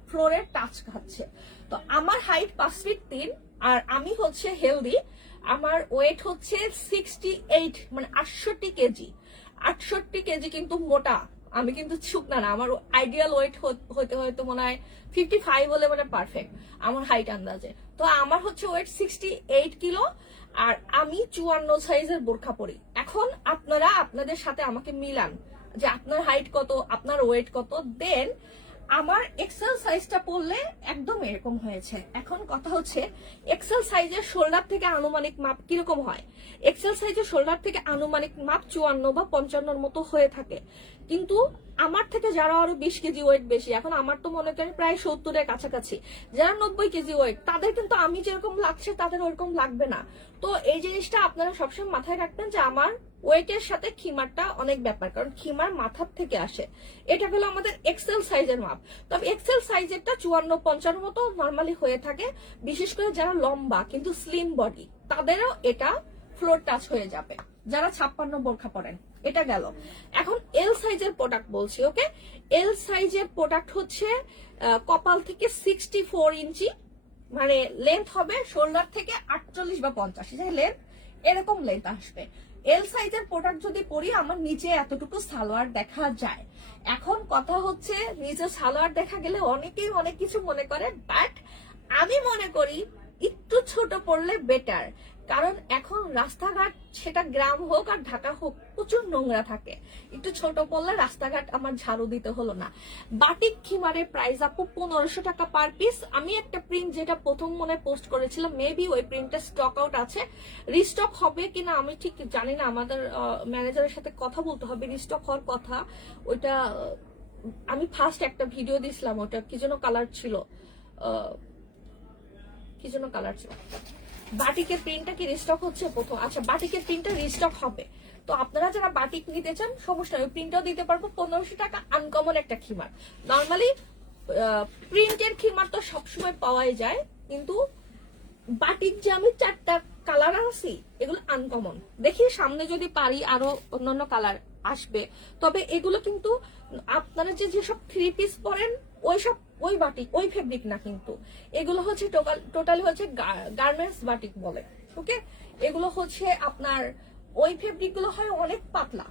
ফ্লোরে টাচ খাচ্ছে। তো আমার হাইট 5 ফিট 3, আর আমি হচ্ছে হেলদি। আমার ওয়েট হচ্ছে 68, মানে 68 কেজি। 68 কেজি কিন্তু মোটা, আমি কিন্তু শুকনা না। আমার আইডিয়াল ওয়েট হতে হয়তো মনে হয় 55 হলে মানে পারফেক্ট আমার হাইট আন্দাজে। তো আমার হচ্ছে ওয়েট 68 কিলো, আর আমি 54 সাইজের বোরখা পরি। এখন আপনারা আপনাদের সাথে আমাকে মিলান যে আপনার হাইট কত, আপনার ওয়েট কত, দেন আমার এক্সেল সাইজটা পরলে একদম এরকম হয়েছে। এখন কথা হচ্ছে এক্সেল সাইজের শোল্ডার থেকে আনুমানিক মাপ কিরকম হয়। এক্সেল সাইজের শোল্ডার থেকে আনুমানিক মাপ 54 বা 55 মতো হয়ে থাকে, কিন্তু আমার থেকে যারা আরো 20 কেজি ওয়েট বেশি, এখন আমার তো মনে করেন প্রায় 70-এর কাছাকাছি, যারা 90 কেজি ওয়েট, তাদের কিন্তু আমি যেরকম লাগছে তাদের ওরকম লাগবে না। তো এই জিনিসটা আপনারা সবসময় মাথায় রাখবেন যে আমার ওয়েটের সাথে খিমারটা অনেক ব্যাপার, কারণ খিমার মাথার থেকে আসে। এটা হলো আমাদের এক্সেল সাইজের মাপ। তবে এক্সেল সাইজেরটা 54-55 মতো নর্মালি হয়ে থাকে, বিশেষ করে যারা লম্বা কিন্তু স্লিম বডি তাদেরও এটা ফ্লোর টাচ হয়ে যাবে, যারা 56 বোরখা পরেন। এটা গেল। এখন এল সাইজের প্রোডাক্ট বলছি, ওকে। এল সাইজের প্রোডাক্ট হচ্ছে কপাল থেকে 64 ইঞ্চি, মানে লেন্থ হবে শোল্ডার থেকে 48 বা 50, লেন্থ এরকম লেন্থ আসবে। এল সাইজের প্রোডাক্ট যদি পরি আমার নিচে এতটুকু সালোয়ার দেখা যায়। এখন কথা হচ্ছে নিচে সালোয়ার দেখা গেলে অনেকেই অনেক কিছু মনে করে, বাট আমি মনে করি একটু ছোট পড়লে বেটার। কারণ এখন রাস্তাঘাট সেটা গ্রাম হোক আর ঢাকা হোক প্রচুর নোংরা থাকে, একটু ছোট পড়লে রাস্তাঘাট আমার ঝাড়ু দিতে হলো না। বাটিক খিমারের প্রাইস আপু 1500 টাকা পার পিস। আমি একটা প্রিন্ট যেটা প্রথম মনে পোস্ট করেছিলাম, মেবি ওই প্রিন্টটা স্টক আউট আছে, রিস্টক হবে কিনা আমি ঠিক জানি না, আমাদের ম্যানেজারের সাথে কথা বলতে হবে, রিস্টক হওয়ার কথা। ওইটা আমি ফার্স্ট একটা ভিডিও দিছিলাম, ওটা কি যেন কালার ছিল, কি যেন কালার ছিল। বাটিকের প্রিন্টটা কি রিস্টক হচ্ছে প্রথম? আচ্ছা, বাটিকের প্রিন্টটা রিস্টক হবে। তো আপনারা যারা বাটিক নিতে চান সমস্যা নেই, প্রিন্টটাও দিতে পারবো 1500 টাকা। আনকমন একটা খিমার, নর্মালি প্রিন্টের খিমার তো সবসময় পাওয়াই যায়, কিন্তু বাটিক যে আমি 4টা কালার আনছি এগুলো আনকমন। দেখি সামনে যদি পারি আরো অন্যান্য কালার আসবে। তবে এগুলো কিন্তু আপনারা যেসব 3 পিস পরেন ওই বাটিক ওই ফেব্রিক না, কিন্তু এগুলো হচ্ছে টোটালি হচ্ছে গার্মেন্টস বাটিক বলে। ওকে, এগুলো হচ্ছে আপনার ওই ফেব্রিক গুলো হয় অনেক পাতলা।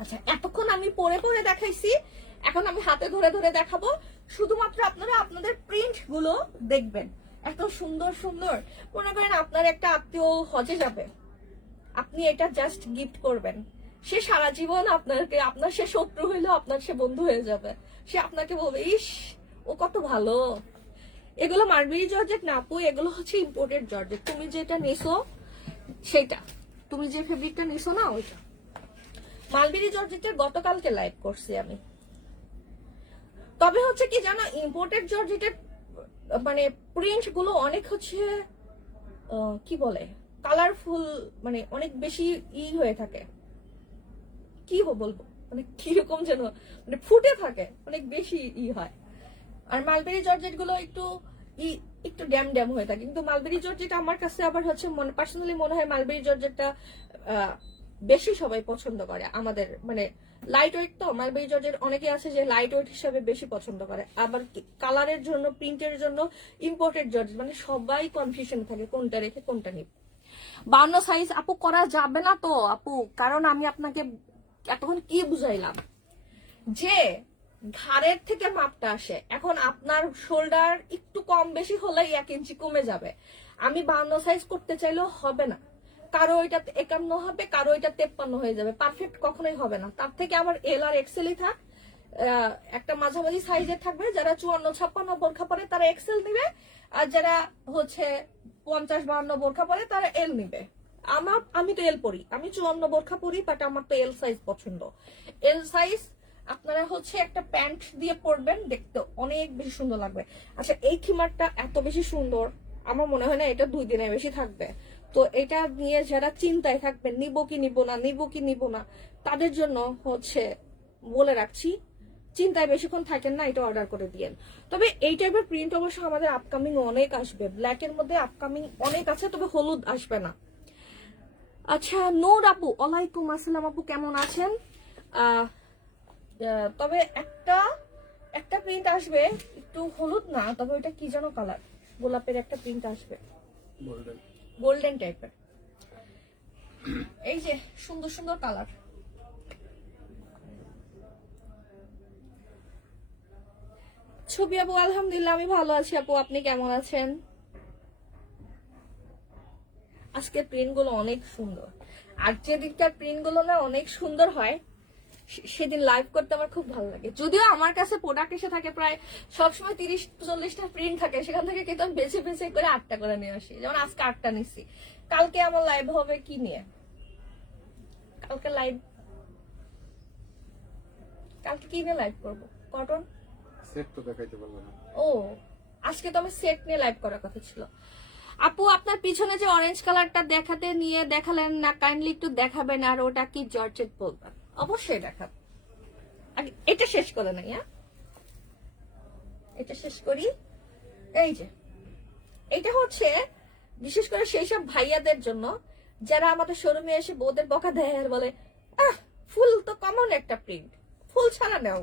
আচ্ছা, এতক্ষণ আমি পরে পরে দেখাইছি, এখন আমি হাতে ধরে ধরে দেখাবো। শুধুমাত্র আপনারা আপনাদের প্রিন্ট গুলো দেখবেন, এত সুন্দর সুন্দর। মনে করেন আপনার একটা আত্মীয় হজে যাবে, আপনি এটা জাস্ট গিফট করবেন, সে সারা জীবন আপনাকে, আপনার সে শত্রু হইলেও আপনার সে বন্ধু হয়ে যাবে। সে আপনাকে বলবে, ইস ও কত ভালো। এগুলো মার্বেরি জর্জেট না আপু, এগুলো হচ্ছে ইম্পোর্টেড জর্জেট। তুমি যেটা নিছো সেটা, তুমি যে ফেব্রিকটা নিছো না ওইটা মালবেরি জর্জেটের গতকালকে লাইভ করছি আমি। তবে হচ্ছে কি জানো, ইম্পোর্টেড জর্জেটের মানে প্রিন্ট গুলো অনেক হচ্ছে কি বলে কালারফুল, মানে অনেক বেশি হয়ে থাকে, কি বলবো মানে কিরকম যেন মানে ফুটে থাকে, অনেক বেশি হয়। আর মালবেরি জর্জেট গুলো একটু ড্যাম ড্যাম হয়ে থাকে। কিন্তু মালবেরি জর্জেট আমার কাছে আবার হচ্ছে পার্সোনালি মনে হয় মালবেরি জর্জেটটা বেশি সবাই পছন্দ করে আমাদের, মানে লাইট ওয়েট তো মালবেরি জর্জেট অনেকে আছে যে লাইট ওয়েট হিসাবে বেশি পছন্দ করে। আবার কালারের জন্য প্রিন্টের জন্য ইম্পোর্টেড জর্জেট, মানে সবাই কনফিউশন থাকে কোনটা রেখে কোনটা নিব। 52 সাইজ আপু করা যাবে না তো আপু, কারণ আমি আপনাকে এতক্ষণ কি বুঝাইলাম যে ঘাড়ের থেকে মাপটা আসে। এখন আপনার শোল্ডার একটু কম বেশি হলেই 1 ইঞ্চি কমে যাবে। আমি 52 সাইজ করতে চাইলেও হবে না, কারো এটা 51 হবে, কারো এটা 53 হয়ে যাবে, পারফেক্ট কখনোই হবে না। তার থেকে আমার এল আর এক্সেলই থাক, একটা মাঝামাঝি সাইজের থাকবে। যারা 54-56 বোরখা পরে তারা এক্সেল নিবে, আর যারা হচ্ছে 50-52 বোরখা পরে তারা এল নিবে। আমি তো এল পরি, আমি 54 বোরখা পরি, বাট আমার তো এল সাইজ পছন্দ। এল সাইজ আপনারা হচ্ছে একটা প্যান্ট দিয়ে পরবেন, দেখতে অনেক বেশি সুন্দর লাগবে। আচ্ছা, এই খিমারটা এত বেশি সুন্দর, আমার মনে হয় না এটা 2 দিনের বেশি থাকবে। তো এটা নিয়ে যারা চিন্তায় থাকবেন নিবো কি নিবো না, নিবো কি নিবো না, তাদের জন্য হচ্ছে বলে রাখছি, চিন্তায় বেশিক্ষণ থাকেন না, এটা অর্ডার করে দিয়েন। তবে এই টাইপের প্রিন্ট অবশ্য আমাদের আপকামিং অনেক আসবে, ব্ল্যাক এর মধ্যে আপকামিং অনেক আছে, তবে হলুদ আসবে না। আচ্ছা, নূর আপু ওয়ালাইকুম আসসালাম আপু, কেমন আছেন? তবে একটা প্রিন্ট আসবে একটু হলুদ না, তবে ওইটা কি যেন কালার, গোলাপের একটা প্রিন্ট আসবে, গোল্ডেন টাইপের। এই যে সুন্দর সুন্দর কালার। ছবি আপু আলহামদুলিল্লাহ আমি ভালো আছি আপু, আপনি কেমন আছেন? আজকে প্রিন্ট গুলো অনেক সুন্দর, আর যেদিকটার প্রিন্ট গুলো না অনেক সুন্দর হয় সেদিন লাইভ করতে আমার খুব ভালো লাগে। যদিও আমার কাছে প্রোডাক্ট এসে থাকে প্রায় সবসময় 30-40টা প্রিন্ট থাকে, সেখান থেকে কিন্তু আমি বেছে বেছে করে 8টা করে নিয়ে আসি। যেমন আজকে 8টা নিচ্ছি। কালকে আমার লাইভ হবে কি নিয়ে, কালকে কি নিয়ে লাইভ করবো? কটন সেট তো দেখাইতে পারবো না। ও, আজকে তো আমি সেট নিয়ে লাইভ করার কথা ছিল। আপু আপনার পিছনে যে অরেঞ্জ কালারটা দেখালেন না, কাইন্ডলি একটু দেখাবেন। আর ওটা কি জর্জেট বলবেন? অবশ্যই দেখাব, আগে এটা শেষ করে নাই। এটা শেষ করি। এই যে এটা হচ্ছে বিশেষ করে সেই সব ভাইয়াদের জন্য যারা আমাদের শোরুমে এসে বউদের বকা দেয় আর বলে ফুল তো কমন একটা প্রিন্ট, ফুল ছাড়া নাও,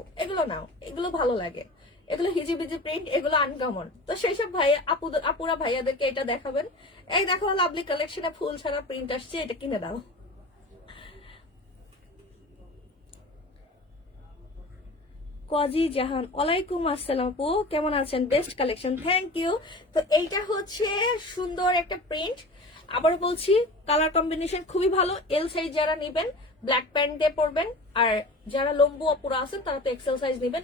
এগুলো ভালো লাগে, এগুলো হিজিবিজি প্রিন্ট, এগুলো আনকমন। তো সেই সব আপুরা ভাইয়াদেরকে এটা দেখাবেন। এই দেখো লাভলি কালেকশনে ফুল ছাড়া প্রিন্ট আসছে, এটা কিনে দাও। কাজী জাহান ওয়ালাইকুম আসসালাম আপু, কেমন আছেন? Best collection, thank you. তো এইটা হচ্ছে সুন্দর একটা প্রিন্ট, আবার বলছি কালার কম্বিনেশন খুবই ভালো। এল সাইজ যারা নেবেন ব্ল্যাক প্যান্ট দিয়ে পরবেন, আর যারা লম্বু অপুরা আছেন তারা তো এক্সেল সাইজ নেবেন।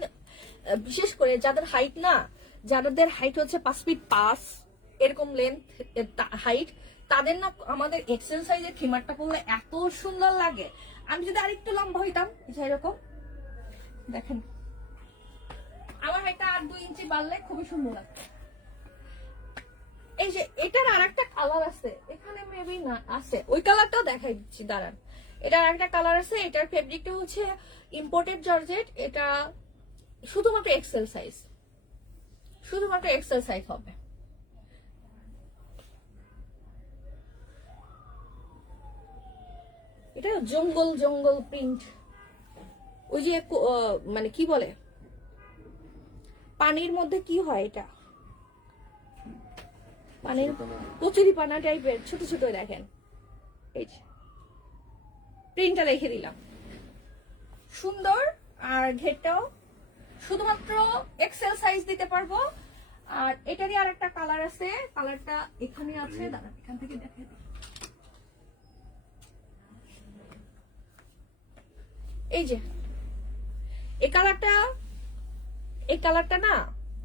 বিশেষ করে যাদের হাইট না, যাদের হাইট হচ্ছে 5 ফিট 5 এরকম লেন্থ হাইট, তাদের না আমাদের এক্সেল সাইজের খিমারটা পরলে এত সুন্দর লাগে। আমি যদি আরেকটু লম্বা হইতাম এরকম, দেখেন আমার হাইটটা আর 2 ইঞ্চি বাড়লে খুবই সুন্দর লাগবে। এই যে এটার আর একটা কালার আছে, এখানে মেবি না আছে, ওই কালারটাও দেখাই দিচ্ছি দাঁড়ান। এটার আর একটা কালার আছে, এটার ফেব্রিকটা হচ্ছে ইম্পোর্টেড জর্জেট। এটা শুধুমাত্র এক্সেল সাইজ, শুধুমাত্র এক্সেল সাইজ হবে। এটা জঙ্গল জঙ্গল প্রিন্ট, ওই যে মানে কি বলে পানির মধ্যে কি হয় এটা, পানির কচুরি পানা টাইপের ছোট ছোট, দেখেন এই যে প্রিন্টটা রেখে দিলাম, সুন্দর। আর ঘেরটাও শুধুমাত্র এক্সেল সাইজ দিতে পারবো। আর এটারই আর একটা কালার আছে, কালারটা এখানে আছে, দাঁড়ান এখান থেকে দেখে দিই। এই যে এই কালারটা না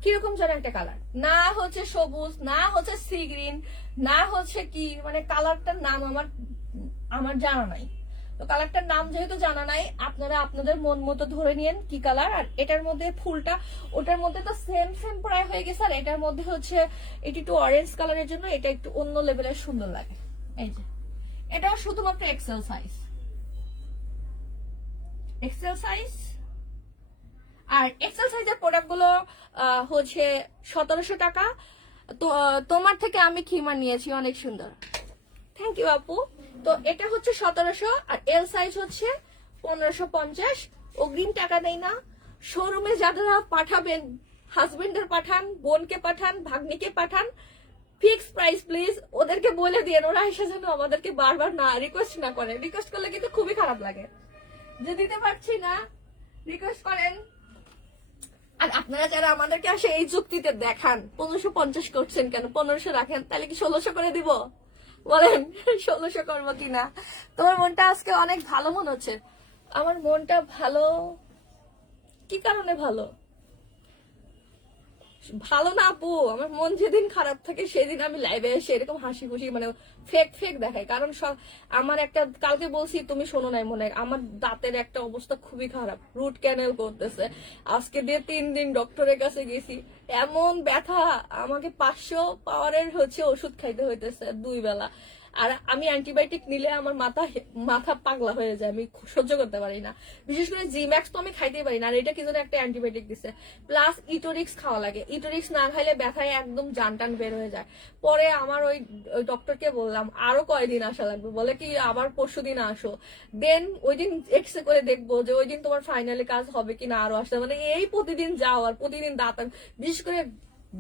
কিরকম যেন একটা কালার, না হচ্ছে সবুজ, না হচ্ছে সি গ্রিন, না হচ্ছে কি, মানে কালারটার নাম আমার জানা নাই। তো কালারটার নাম যেহেতু জানা নাই, আপনারা আপনাদের মন মতো ধরে নিয়েন কি কালার। আর এটার মধ্যে ফুলটা ওটার মধ্যে তো সেম সেম প্রায় হয়ে গেছে, আর এটার মধ্যে হচ্ছে এটি একটু অরেঞ্জ কালারের জন্য এটা একটু অন্য লেভেলের সুন্দর লাগে। এই যে এটাও শুধুমাত্র এক্সেল সাইজ, এক্সেল সাইজ। আর এক্সেল সাইজের প্রোডাক্ট গুলো হচ্ছে 1700 টাকা। তো তোমার থেকে আমি খিমা নিয়েছি, অনেক সুন্দর, থ্যাংক ইউ আপু। তো এটা হচ্ছে 1700, আর এল সাইজ হচ্ছে 1550। অগ্রিম টাকা দেয় না। শোরুমে যারা পাঠাবেন, হাজবেন্ডের পাঠান, বোনকে পাঠান, ভাগ্নিকে পাঠান, ফিক্স প্রাইস প্লিজ। ওদেরকে বলে দিয়ে ওরা এসে যেন আমাদেরকে বারবার না রিকোয়েস্ট না করে। রিকোয়েস্ট করলে কিন্তু খুবই খারাপ লাগে যে দিতে পারছি না, রিকোয়েস্ট করেন। আর আপনারা যারা আমাদেরকে আসে এই যুক্তিতে দেখান 1550 করছেন কেন, 1500 রাখেন, তাহলে কি 1600 করে দিব? বলেন 1600 করবো কিনা? তোমার মনটা আজকে অনেক ভালো মনে হচ্ছে। আমার মনটা ভালো কি কারণে ভালো? ভালো না আপু, আমার মন যেদিন খারাপ থাকে সেদিন আমি লাইভে এসে এরকম হাসি খুশি মানে ফেক ফেক দেখাই। কারণ আমার একটা কালকে বলছি, তুমি শোনো নাই মনে হয়, আমার দাঁতের একটা অবস্থা খুবই খারাপ, রুট ক্যানেল করতেছে। আজকে দিয়ে 3 দিন ডক্টরের কাছে গেছি, এমন ব্যথা, আমাকে 500 পাওয়ারের হচ্ছে ওষুধ খাইতে হইতেছে 2 বেলা। আর আমি অ্যান্টিবায়োটিক নিলে আমার মাথা পাগলা হয়ে যায়, আমি সহ্য করতে পারি না। বিশেষ করে জিম্যাক্স তো আমি খাইতেই পারি না, আর এটা কি যেন একটা অ্যান্টিবায়োটিক দিছে, প্লাস ইটোরিক্স খাওয়া লাগে। ইটোরিক্স না খাইলে ব্যথায় একদম জান টান বের হয়ে যায়। পরে আমার ওই ডক্টরকে বললাম আরো কয়দিন আসা লাগবে, বলে কি আবার পরশুদিন আসো, দেন ওই দিন এক্স করে দেখবো যে ওই দিন তোমার ফাইনালি কাজ হবে কিনা, আরো আসতে মানে এই প্রতিদিন যাও আর প্রতিদিন দাঁত। বিশেষ করে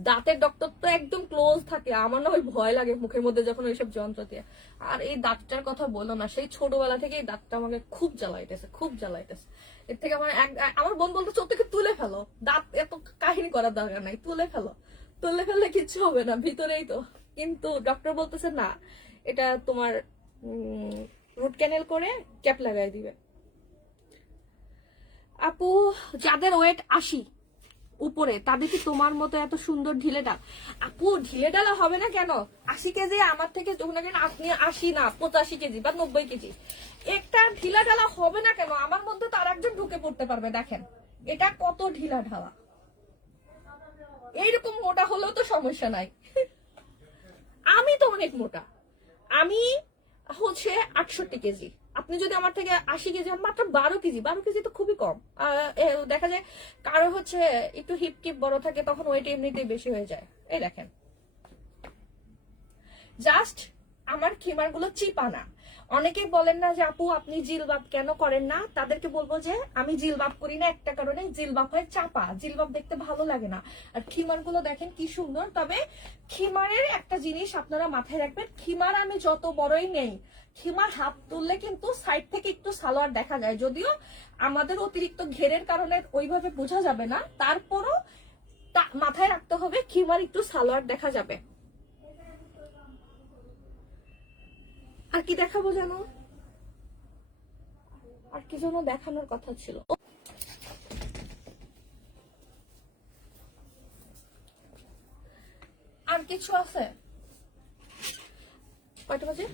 দাঁতের ডক্টর তো একদম ক্লোজ থাকে, আমার না ওই ভয় লাগে মুখের মধ্যে যখন ওইসব যন্ত্র দিয়ে। আর এই দাঁতটার কথা বলো না, সেই ছোটবেলা থেকে এই দাঁতটা আমাকে খুব জ্বালাইতেছে, খুব জ্বালাইতেছে। এর থেকে আমার বোন বলতো চোখ থেকে তুলে ফেলো, দাঁত এত কাহিনী করার দরকার নাই, তুলে ফেলো, তুলে ফেললে কিচ্ছু হবে না, ভিতরেই তো। কিন্তু ডক্টর বলতেছে না, এটা তোমার রুট ক্যানেল করে ক্যাপ লাগাই দিবে। আপু যাদের ওয়েট 80 উপরে, তাদের কি তোমার মতো এত সুন্দর ঢিলেডাল? আপু ঢিলেডালা হবে না কেন? 80 কেজি আমার থেকে যখন আপনি 80 না 85 কেজি বা 90 কেজি, একটা ঢিলা ঢালা হবে না কেন? আমার মধ্যে তার একজন ঢুকে পড়তে পারবে। দেখেন এটা কত ঢিলা ঢালা, এইরকম মোটা হলেও তো সমস্যা নাই। আমি তো অনেক মোটা, আমি হচ্ছে 68 কেজি। আপনি যদি আমার থেকে 80 কেজি, মাত্র 12 কেজি, 12 কেজি তো খুবই কম। দেখা যায় কারো হচ্ছে একটু হিপ টিপ বড় থাকে, তখন ওয়েট এমনিতেই বেশি হয়ে যায়। এই দেখেন, জাস্ট আমার খিমার গুলো চিপা না। অনেকেই বলেন না যে আপু আপনি জিলবাব কেন করেন না, তাদেরকে বলবো যে আমি জিলবাব করি না একটা কারণে, জিলবাব হয় চাপা, জিলবাব দেখতে ভালো লাগে না। আর খিমার গুলো দেখেন কি সুন্দর। তবে খিমারের একটা জিনিস আপনারা মাথায় রাখবেন, খিমার আমি যত বড়ই নেই, খিমার হাত তুললে কিন্তু সাইড থেকে একটু সালোয়ার দেখা যায়, যদিও আমাদের অতিরিক্ত ঘেরের কারণে ওইভাবে বোঝা যাবে না, তারপরও মাথায় রাখতে হবে খিমার একটু সালোয়ার দেখা যাবে। আর কি দেখাবো জানো, আর কি যেন দেখানোর কথা ছিল। আর কিছু আছে? কয়টা বাজে?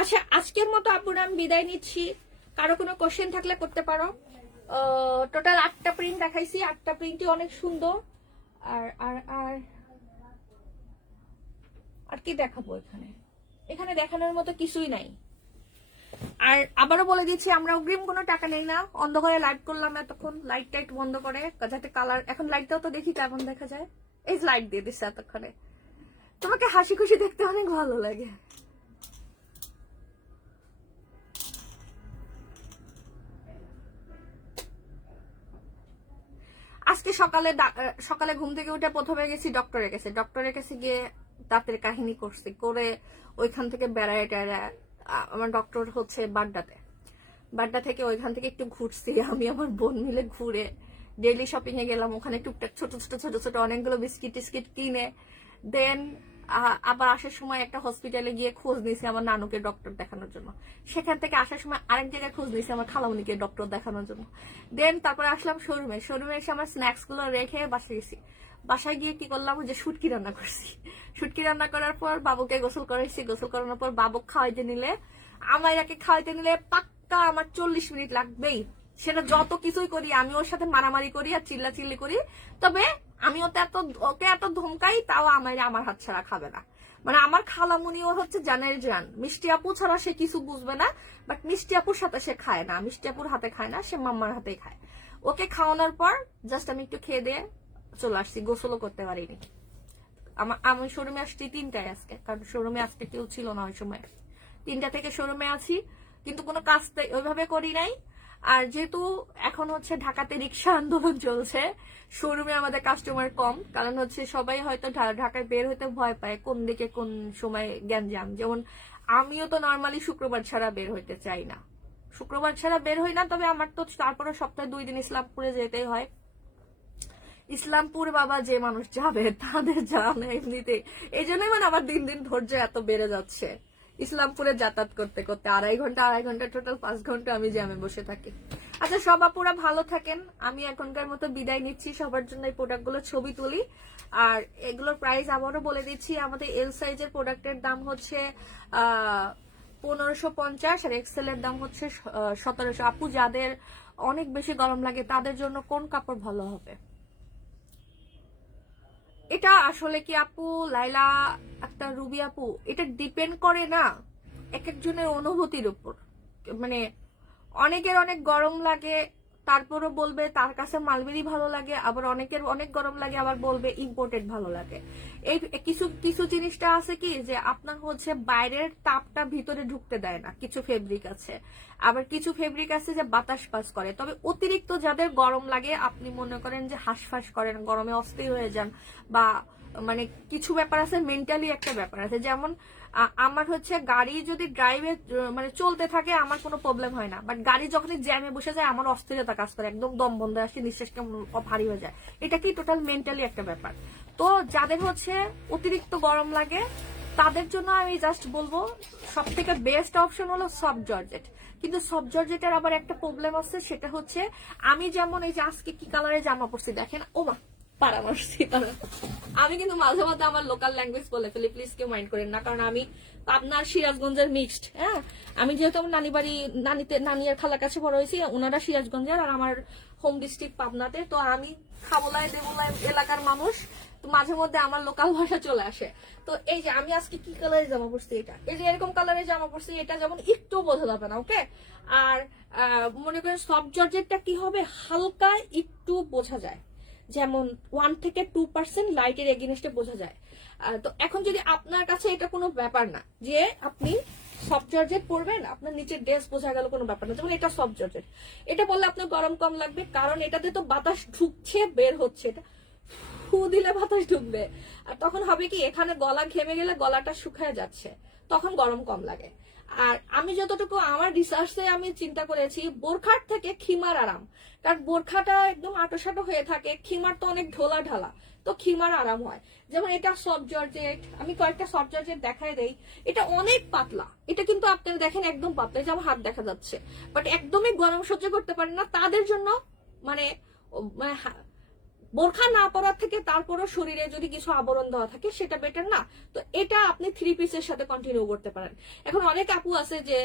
আচ্ছা, আজকের মতো আপুরা আমি বিদায় নিচ্ছি। কারো কোনো কোশ্চেন থাকলে করতে পারো। টোটাল 8টা প্রিন্ট দেখাইছি, 8টা প্রিন্টই অনেক সুন্দর। আর আর আর আর কি দেখাবো? এখানে দেখানোর মতো কিছুই নাই। আর আবারও বলে দিচ্ছি, আমরা অগ্রিম কোনো টাকা নেই না। অন্ধকারে লাইভ করলাম এতক্ষণ, লাইট টাইট বন্ধ করে, যাতে কালার, এখন লাইটটাও তো দেখি কেমন দেখা যায়। এই লাইট দিয়ে দিচ্ছে এতক্ষণে। তোমাকে হাসি খুশি দেখতে অনেক ভালো লাগে। আজকে সকালে ঘুম থেকে উঠে প্রথমে গেছি ডক্টরের কাছে গিয়ে দাঁতের কাহিনী করছি, করে ওইখান থেকে বেড়ায় টেড়ায়, আমার ডক্টর হচ্ছে বাড্ডা থেকে ওইখান থেকে একটু ঘুরছি, আমি আমার বোন মিলে ঘুরে ডেইলি শপিং এ গেলাম, ওখানে টুকটাক ছোট ছোট অনেকগুলো বিস্কিট টিস্কিট কিনে দেন আবার আসার সময় একটা হসপিটালে গিয়ে খোঁজ নিয়েছি আমার নানুকে ডক্টর দেখানোর জন্য। সেখান থেকে আসার সময় আরেক জায়গায় খোঁজ নিয়েছি আমার খালামুনিকে ডক্টর দেখানোর জন্য। দেন তারপরে আসলাম শোরুমে এসে আমার স্ন্যাক্স গুলো রেখে বাসায় গেছি। বাসায় গিয়ে কি করলাম, যে শুটকি রান্না করছি। শুটকি রান্না করার পর বাবুকে গোসল করাইছি, গোসল করানোর পর বাবুকে খাওয়াইতে নিলে পাক্কা আমার 40 মিনিট লাগবেই। সেটা যত কিছুই করি, আমি ওর সাথে মারামারি করি আর চিল্লাচিল্লি করি, তবে আমি ওকে এত ধমকাই, তাও আমার হাত ছাড়া খাবে না। মানে আমার খালামুনিও হচ্ছে জানের জান, মিষ্টি আপু ছাড়া সে কিছু বুঝবে না। বাট মিষ্টি আপুর সাথে সে খায় না, মিষ্টি আপুর হাতে খায় না, সে মাম্মার হাতেই খায়। ওকে খাওয়ানোর পর জাস্ট আমি একটু খেয়ে দিয়ে চলে আসছি, গোসলও করতে পারিনি। আমি শোরুমে আসছি 3টায় আজকে, কারণ শোরুমে আজকে কেউ ছিল না ওই সময়। 3টা থেকে শোরুমে আছি, কিন্তু কোনো কাজ ওইভাবে করি নাই। আর যেহেতু এখন হচ্ছে ঢাকাতে রিক্সা আন্দোলন চলছে, শোরুমে আমাদের কাস্টমার কম, কারণ হচ্ছে সবাই হয়তো ঢাকায় বের হতে ভয় পায়, কোন দিকে কোন সময় গ্যাঞ্জাম। যেমন আমিও তো নর্মালি শুক্রবার ছাড়া বের হইতে চাই না, শুক্রবার ছাড়া বের হই না, তবে আমার তো তারপরে সপ্তাহে 2 দিন ইসলামপুরে যেতেই হয়। ইসলামপুর বাবা যে মানুষ যাবে তাদের জানা এমনিতে, এই জন্যই মানে আমার দিন দিন ধৈর্য এত বেড়ে যাচ্ছে। ইসলামপুরে যাতায়াত করতে করতে আড়াই ঘন্টা টোটাল 5 ঘন্টা আমি জ্যামে বসে থাকি। আচ্ছা, সব আপুরা ভালো থাকেন, আমি এখনকার মতো বিদায় নিচ্ছি। সবার জন্য এই প্রোডাক্টগুলো ছবি তুলি। আর এগুলোর প্রাইস আবারও বলে দিচ্ছি, আমাদের এল সাইজের প্রোডাক্টের দাম হচ্ছে 1550, আর এক্সেল এর দাম হচ্ছে 1700। আপু যাদের অনেক বেশি গরম লাগে তাদের জন্য কোন কাপড় ভালো হবে? এটা আসলে কি আপু, লাইলা একটা রুবি আপু, এটা ডিপেন্ড করে না এক একজনের অনুভূতির উপর। মানে অনেকের অনেক গরম লাগে, তারপরও বলবে তার কাছে মালবেরি ভালো লাগে, আবার অনেকের অনেক গরম লাগে, আবার বলবে ইম্পোর্টেড ভালো লাগে। এই কিছু জিনিসটা আছে কি, যে আপনার হচ্ছে বাইরের তাপটা ভিতরে ঢুকতে দেয় না, কিছু ফেব্রিক আছে। আবার কিছু ফেব্রিক আছে যে বাতাস পাস করে। তবে অতিরিক্ত যাদের গরম লাগে, আপনি মনে করেন যে হাঁসফাঁস করেন, গরমে অস্থির হয়ে যান, বা মানে কিছু ব্যাপার আছে, মেন্টালি একটা ব্যাপার আছে। যেমন আমার হচ্ছে গাড়ি যদি ড্রাইভে মানে চলতে থাকে আমার কোনো প্রবলেম হয় না, বাট গাড়ি যখনই জ্যামে বসে যায় আমার অস্থিরতা কাজ করে, একদম দম বন্ধ আসে, নিঃশ্বাস কেমন ভারী হয়ে যায়। এটা কি টোটাল মেন্টালি একটা ব্যাপার। তো যাদের হচ্ছে অতিরিক্ত গরম লাগে তাদের জন্য আমি জাস্ট বলবো সব থেকে বেস্ট অপশন হলো সফট জর্জেট। কিন্তু সফট জর্জেটের আবার একটা প্রবলেম আছে, সেটা হচ্ছে আমি যেমন এই যে আজকে কি কালারের জামা পরছি দেখেন, ও মা পাড়া মারছি। আমি কিন্তু মাঝে মাঝে আমার লোকাল ল্যাঙ্গুয়েজ বলে ফেলি, প্লিজ কেউ মাইন্ড করেন না, কারণ আমি পাবনার সিরাজগঞ্জের মিক্সড। হ্যাঁ, আমি যেহেতু আমার নানি বাড়ি নানি আর খালার কাছে বড় হয়েছি, ওনারা সিরাজগঞ্জের আর আমার হোম ডিস্ট্রিক্ট পাবনাতে, তো আমি খাবলায় দেবলায় এলাকার মানুষ, তো মাঝে মধ্যে আমার লোকাল ভাষা চলে আসে। তো এই যে আমি আজকে কি কালারের জামা পরছি, এটা এই যে এরকম কালারের জামা পরছি, এটা যেমন একটু বোঝা যাবে না, ওকে। আর মনে করেন সফট জর্জেটটা কি হবে, হালকা একটু বোঝা যায়, যেমন 1 থেকে 2% লাইটের এগেইনস্টে বোঝা যায়। তো এখন যদি আপনার কাছে এটা কোনো ব্যাপার না যে আপনি সফট জর্জেট পরবেন, আপনার নিচের ড্রেস বোঝা গেল কোনো ব্যাপার না, যেমন এটা সফট জর্জেট, এটা বললে আপনার গরম কম লাগবে, কারণ এটাতে তো বাতাস ঢুকছে বের হচ্ছে, এটা ফু দিলে বাতাস ঢুকবে। আর তখন হবে কি, এখানে গলা ঘেমে গেলে গলাটা শুকায় যাচ্ছে, তখন গরম কম লাগে। আর আমি যতটুকু আমার রিসার্চে আমি চিন্তা করেছি, বোরখার থেকে খিমার আরাম, কারণ বোরখাটা একদম আটোসাটো হয়ে থাকে, খিমার তো অনেক ঢোলা ঢালা, তো খিমার আরাম হয়। যেমন এটা সফট জর্জেট, আমি কয়েকটা সফট জর্জেট দেখায় দেই। এটা অনেক পাতলা, এটা কিন্তু আপনারা দেখেন একদম পাতলা, এই যে আমার হাত দেখা যাচ্ছে, বাট একদমই গরম সহ্য করতে পারেন না তাদের জন্য মানে মানে বোরখা না পরার থেকে তারপরও শরীরে যদি কিছু আবরণ দেওয়া থাকে সেটা বেটার না। তো এটা আপনি 3 পিসের সাথে কন্টিনিউ করতে পারেন। এখন অনেক আপু আছে যে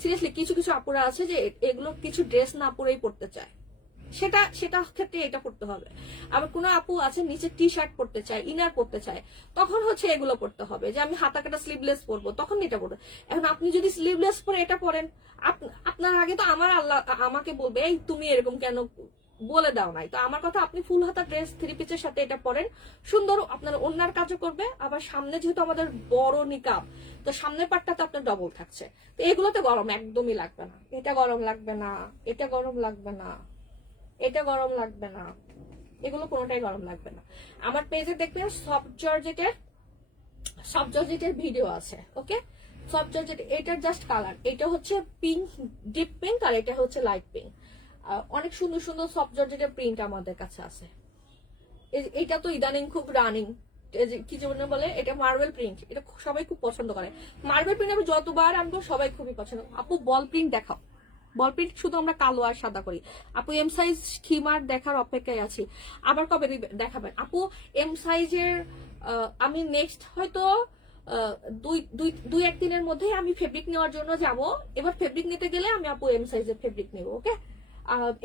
সিরিয়াসলি কিছু কিছু আপুরা আছে যে এগুলো কিছু ড্রেস না পরেই পড়তে চায়, সেটা ক্ষেত্রে এটা পড়তে হবে। আবার কোনো আপু আছে নিচে টি শার্ট পরতে চায়, ইনার পরতে চায়, তখন হচ্ছে এগুলো পড়তে হবে। যে আমি হাতা কাটা স্লিভলেস পরবো, তখন এটা পরবো। এখন আপনি যদি স্লিভলেস পরে এটা পরেন, আপনার আগে তো আমার আল্লাহ আমাকে বলবে এই তুমি এরকম কেন বলে দাও নাই। তো আমার কথা, আপনি ফুল হাতা ড্রেস 3 পিসের সাথে এটা পরেন, সুন্দর আপনার ওন্নার কাজও করবে। আবার সামনে যেহেতু আমাদের বড় নিকাব, তো সামনের পাটটা তো আপনার ডবল থাকছে। তো এগুলোতে গরম একদমই লাগবে না, এটা গরম লাগবে না, এটা গরম লাগবে না, এটা গরম লাগবে না, এগুলো কোনোটাই গরম লাগবে না। আমার পেজে দেখবেন সফট জর্জেটের ভিডিও আছে। ওকে, সফট জর্জেট, এটার জাস্ট কালার, এটা হচ্ছে পিঙ্ক, ডিপ পিঙ্ক, আর এটা হচ্ছে লাইট পিঙ্ক। অনেক সুন্দর সুন্দর সফট জর্জেটের প্রিন্ট আমাদের কাছে আছে। এটা তো ইদানিং খুব রানিং, কি যেন বলে, এটা মার্বেল প্রিন্ট, এটা সবাই খুব পছন্দ করে। মার্বেল প্রিন্ট আমি যতবার আনবো সবাই খুবই পছন্দ। আপু বল প্রিন্ট দেখাও, বল প্রিন্ট শুধু আমরা কালো আর সাদা করি। আপু এম সাইজ খিমার দেখার অপেক্ষায় আছি, আবার কবে দেখাবেন আপু এম সাইজের? আমি নেক্সট হয়তো দুই এক দিনের মধ্যে আমি ফেব্রিক নেওয়ার জন্য যাব। এবার ফেব্রিক নিতে গেলে আমি আপু এম সাইজের ফেব্রিক নেব। ওকে,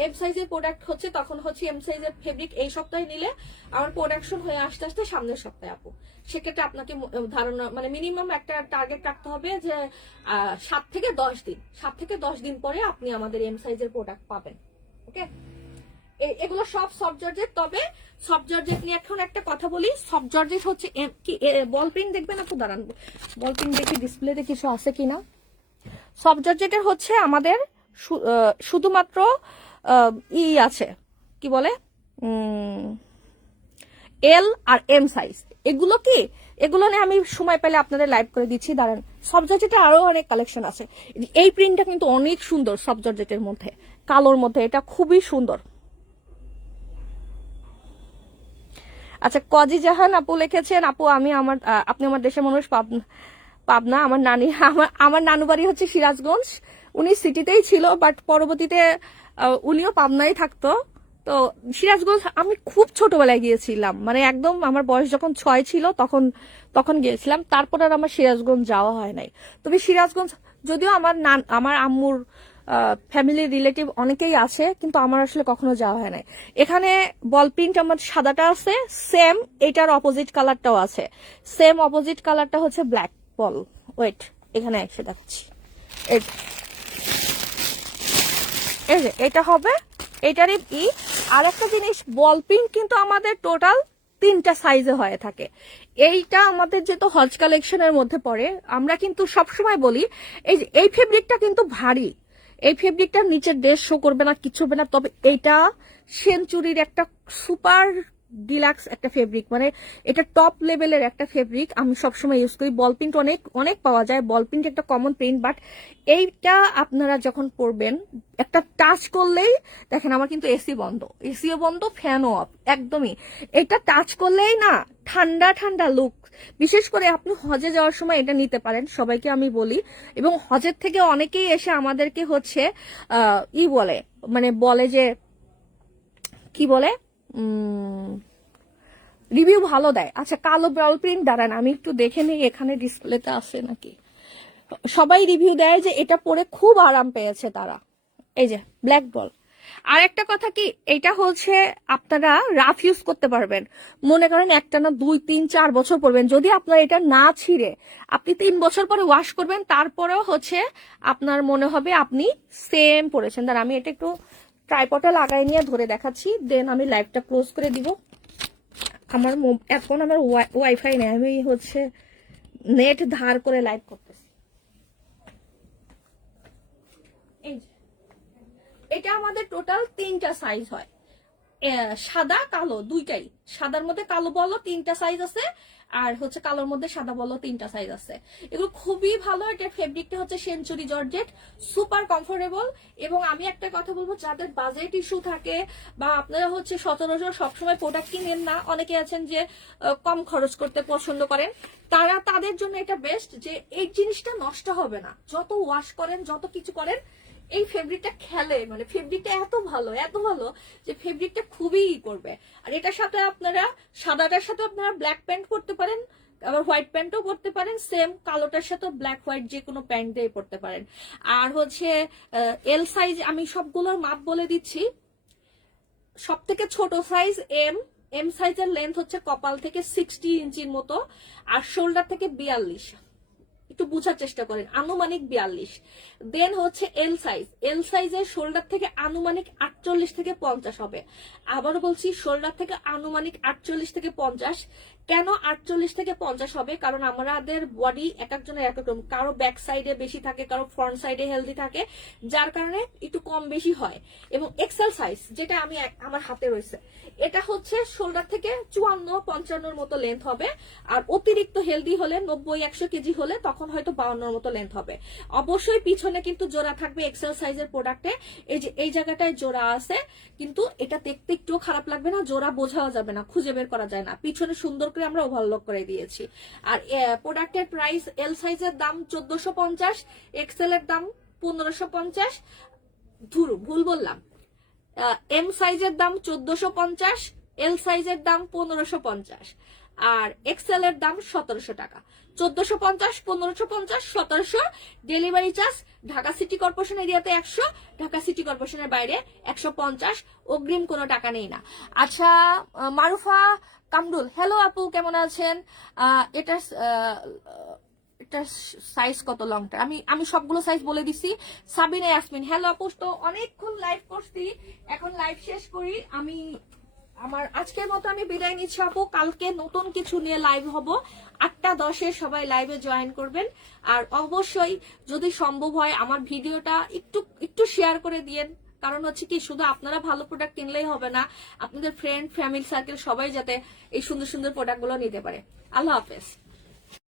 এম সাইজের প্রোডাক্ট হচ্ছে, তখন হচ্ছে এম সাইজের ফেব্রিক এই সপ্তাহে নিলে আমার প্রোডাকশন হয়ে আসতে আসতে সামনের সপ্তাহে আপু। সেক্ষেত্রে আপনাকে ধারণা মানে মিনিমাম একটা টার্গেট রাখতে হবে যে 7 থেকে 10 দিন পরে আপনি আমাদের এম সাইজের প্রোডাক্ট পাবেন। ওকে, এগুলো সব সফট জর্জেট। তবে সফট জর্জেট নিয়ে এখন একটা কথা বলি, সফট জর্জেট হচ্ছে কি বল প্রিন্ট দেখবেন আপু, দাঁড়ান বল প্রিন্ট দেখি ডিসপ্লেতে কিছু আছে কিনা। সফট জর্জেটের হচ্ছে আমাদের শুধুমাত্র আছে কি বলে এল আর এম সাইজ। এগুলো নিয়ে আমি সময় পেলে আপনাদের লাইভ করে দিচ্ছি। দাঁড়ান, সফট জর্জেটের আরো অনেক কালেকশন আছে। এই প্রিন্টটা কিন্তু অনেক সুন্দর, সফট জর্জেটের মধ্যে কালোর মধ্যে, এটা খুবই সুন্দর। আচ্ছা, কজি জাহান আপু লিখেছেন, আপু আপনি আমার দেশের মানুষ, পাবনা। আমার নানু বাড়ি হচ্ছে সিরাজগঞ্জ। উনি সিটিতেই ছিল, বাট পরবর্তীতে উনিও পাবনায় থাকতো। তো সিরাজগঞ্জ আমি খুব ছোটবেলায় গিয়েছিলাম, মানে একদম আমার বয়স যখন 6 ছিল তখন গিয়েছিলাম। তারপর আর আমার সিরাজগঞ্জ যাওয়া হয় নাই। তবে সিরাজগঞ্জ যদিও আমার আম্মুর ফ্যামিলি রিলেটিভ অনেকেই আছে, কিন্তু আমার আসলে কখনো যাওয়া হয় নাই। এখানে বল প্রিন্ট আমার সাদাটা আছে, সেম এটার অপোজিট কালারটাও আছে। সেম অপোজিট কালারটা হচ্ছে ব্ল্যাক বল। ওয়েট, এখানে এসে দেখাচ্ছি। এই যে এটা হবে, এটারই আর একটা জিনিস, বল প্রিন্ট কিন্তু আমাদের টোটাল 3টা সাইজে হয়ে থাকে। এইটা আমাদের যেহেতু হজ কালেকশনের মধ্যে পড়ে, আমরা কিন্তু সবসময় বলি এই ফেব্রিকটা কিন্তু ভারী, এই ফেব্রিকটার নিচের ড্রেস শো করবে না, কিছু হবে না। তবে এইটা সেঞ্চুরির একটা সুপার ডিলাক্স একটা ফেব্রিক, মানে এটা টপ লেভেলের একটা ফেব্রিক। আমি সবসময় ইউজ করি। বল প্রিন্ট অনেক পাওয়া যায়, বল প্রিন্ট একটা কমন প্রিন্ট, বাট এইটা আপনারা যখন পরবেন একটা টাচ করলেই, দেখেন আমার কিন্তু এসিও বন্ধ, ফ্যানও অফ, একদমই। এটা টাচ করলেই না ঠান্ডা ঠান্ডা লুক। বিশেষ করে আপনি হজে যাওয়ার সময় এটা নিতে পারেন, সবাইকে আমি বলি। এবং হজের থেকে অনেকেই এসে আমাদেরকে হচ্ছে বলে যে কি বলে রিভিউ ভালো দেয়। আচ্ছা, কালো বল প্রিন্ট, দাঁড়ান আমি একটু দেখে নিই এখানে ডিসপ্লেতে আছে নাকি। সবাই রিভিউ দেয় যে এটা পরে খুব আরাম পেয়েছে তারা। এই যে ব্ল্যাক বল। আর একটা কথা কি, এটা হচ্ছে আপনারা রাফ ইউজ করতে পারবেন। মনে করেন একটা না 2, 3, 4 বছর পরবেন, যদি আপনার এটা না ছিঁড়ে আপনি 3 বছর পরে ওয়াশ করবেন, তারপরেও হচ্ছে আপনার মনে হবে আপনি সেম পরেছেন। দাঁড়ান আমি এটা একটু ট্রাইপডে লাগাই নিয়ে ধরে দেখাচ্ছি, দেন আমি লাইভটা ক্লোজ করে দিব। এখন আমার ওয়াইফাই নেই, আমি হচ্ছে নেট ধার করে লাইভ করতেছি। এটা আমাদের টোটাল 3টা সাইজ হয়। সাদা কালো দুইটাই, সাদার মধ্যে কালো বলো 3টা সাইজ আছে, আর হচ্ছে কালোর মধ্যে সাদা বলো 3টা সাইজ আছে। এগুলো খুবই ভালো। এটার ফেব্রিকটা হচ্ছে সেঞ্চুরি জর্জেট, সুপার কমফোর্টেবল। এবং আমি একটা কথা বলবো, যাদের বাজেট ইস্যু থাকে বা আপনারা হচ্ছে সচরাচর সবসময় প্রোডাক্ট কিনেন না, অনেকে আছেন যে কম খরচ করতে পছন্দ করেন, তাদের জন্য এটা বেস্ট যে এই জিনিসটা নষ্ট হবে না। যত ওয়াশ করেন, যত কিছু করেন, এই ফেব্রিকটা খেলে, মানে ফেব্রিকটা এত ভালো যে ফেব্রিকটা খুবই করবে। আর এটার সাথে আপনারা সাদাটার সাথে আপনারা ব্ল্যাক প্যান্ট পরতে পারেন, আবার হোয়াইট প্যান্টও পরতে পারেন, সেম কালোটার সাথে ব্ল্যাক হোয়াইট যে কোনো প্যান্ট দিয়ে পরতে পারেন। আর হচ্ছে এল সাইজ, আমি সবগুলোর মাপ বলে দিচ্ছি। সব থেকে ছোট সাইজ এম সাইজের লেন্থ হচ্ছে কপাল থেকে 60 ইঞ্চির মতো, আর শোল্ডার থেকে 42, একটু বোঝার চেষ্টা করেন, আনুমানিক 42। দেন হচ্ছে এল সাইজের শোল্ডার থেকে আনুমানিক 48 থেকে 50 হবে। আবারও বলছি, শোল্ডার থেকে আনুমানিক 48 থেকে 50। কেন 48 থেকে 50 হবে? কারণ আমাদের বডি এক একজনের এক এক রকম, কারো ব্যাক সাইডে বেশি থাকে, কারো ফ্রন্ট সাইডে হেলদি থাকে, যার কারণে একটু কম বেশি হয়। এবং এক্সেল সাইজ, যেটা আমি আমার হাতে রয়েছে, এটা হচ্ছে শোল্ডার থেকে 54-55 মতো লেন্থ হবে। আর অতিরিক্ত হেলদি হলে 90-100 কেজি হলে তখন হয়তো 52 মতো লেন্থ হবে। অবশ্যই পিছনে কিন্তু জোড়া থাকবে এক্সেল সাইজের প্রোডাক্টে। এই যে এই জায়গাটায় জোড়া আছে, কিন্তু এটা দেখতে একটুও খারাপ লাগবে না, জোড়া বোঝাও যাবে না, খুঁজে বের করা যায় না। পিছনে সুন্দর করে আমরা ওভারলক করে দিয়েছি। আর প্রোডাক্টের প্রাইস, এল সাইজের দাম 1450, এক্সেল এর দাম 1550, ভুল বললাম, এম সাইজের দাম 1450, এল সাইজের দাম 1550, আর এক্সেল এর দাম 1700 টাকা। 1450, 1550, 1700। Delivery charge Dhaka city corporation এরিয়াতে 100, ঢাকা সিটি কর্পোরেশনের বাইরে 150। অগ্রিম কোনো টাকা নেই না। আচ্ছা, মারুফা কামরুল, হ্যালো আপু, কেমন আছেন? এটার সাইজ কত লংটা? আমি সবগুলো সাইজ বলে দিছি। সাবিনা ইয়াসমিন, হ্যালো আপু, তো অনেকক্ষণ লাইভ করছি, এখন লাইভ শেষ করি। আমার আজকের মতো আমি বিদায় নিচ্ছি আপু। কালকে নতুন কিছু নিয়ে লাইভ হব 8টা 10-এ, সবাই লাইভে জয়েন করবেন। আর অবশ্যই যদি সম্ভব হয় আমার ভিডিওটা একটু শেয়ার করে দিয়েন। কারণ হচ্ছে কি, শুধু আপনারা ভালো প্রোডাক্ট কিনলেই হবে না, আপনাদের ফ্রেন্ড ফ্যামিলি সার্কেল সবাই যাতে এই সুন্দর সুন্দর প্রোডাক্টগুলো নিতে পারে। আল্লাহ হাফেজ।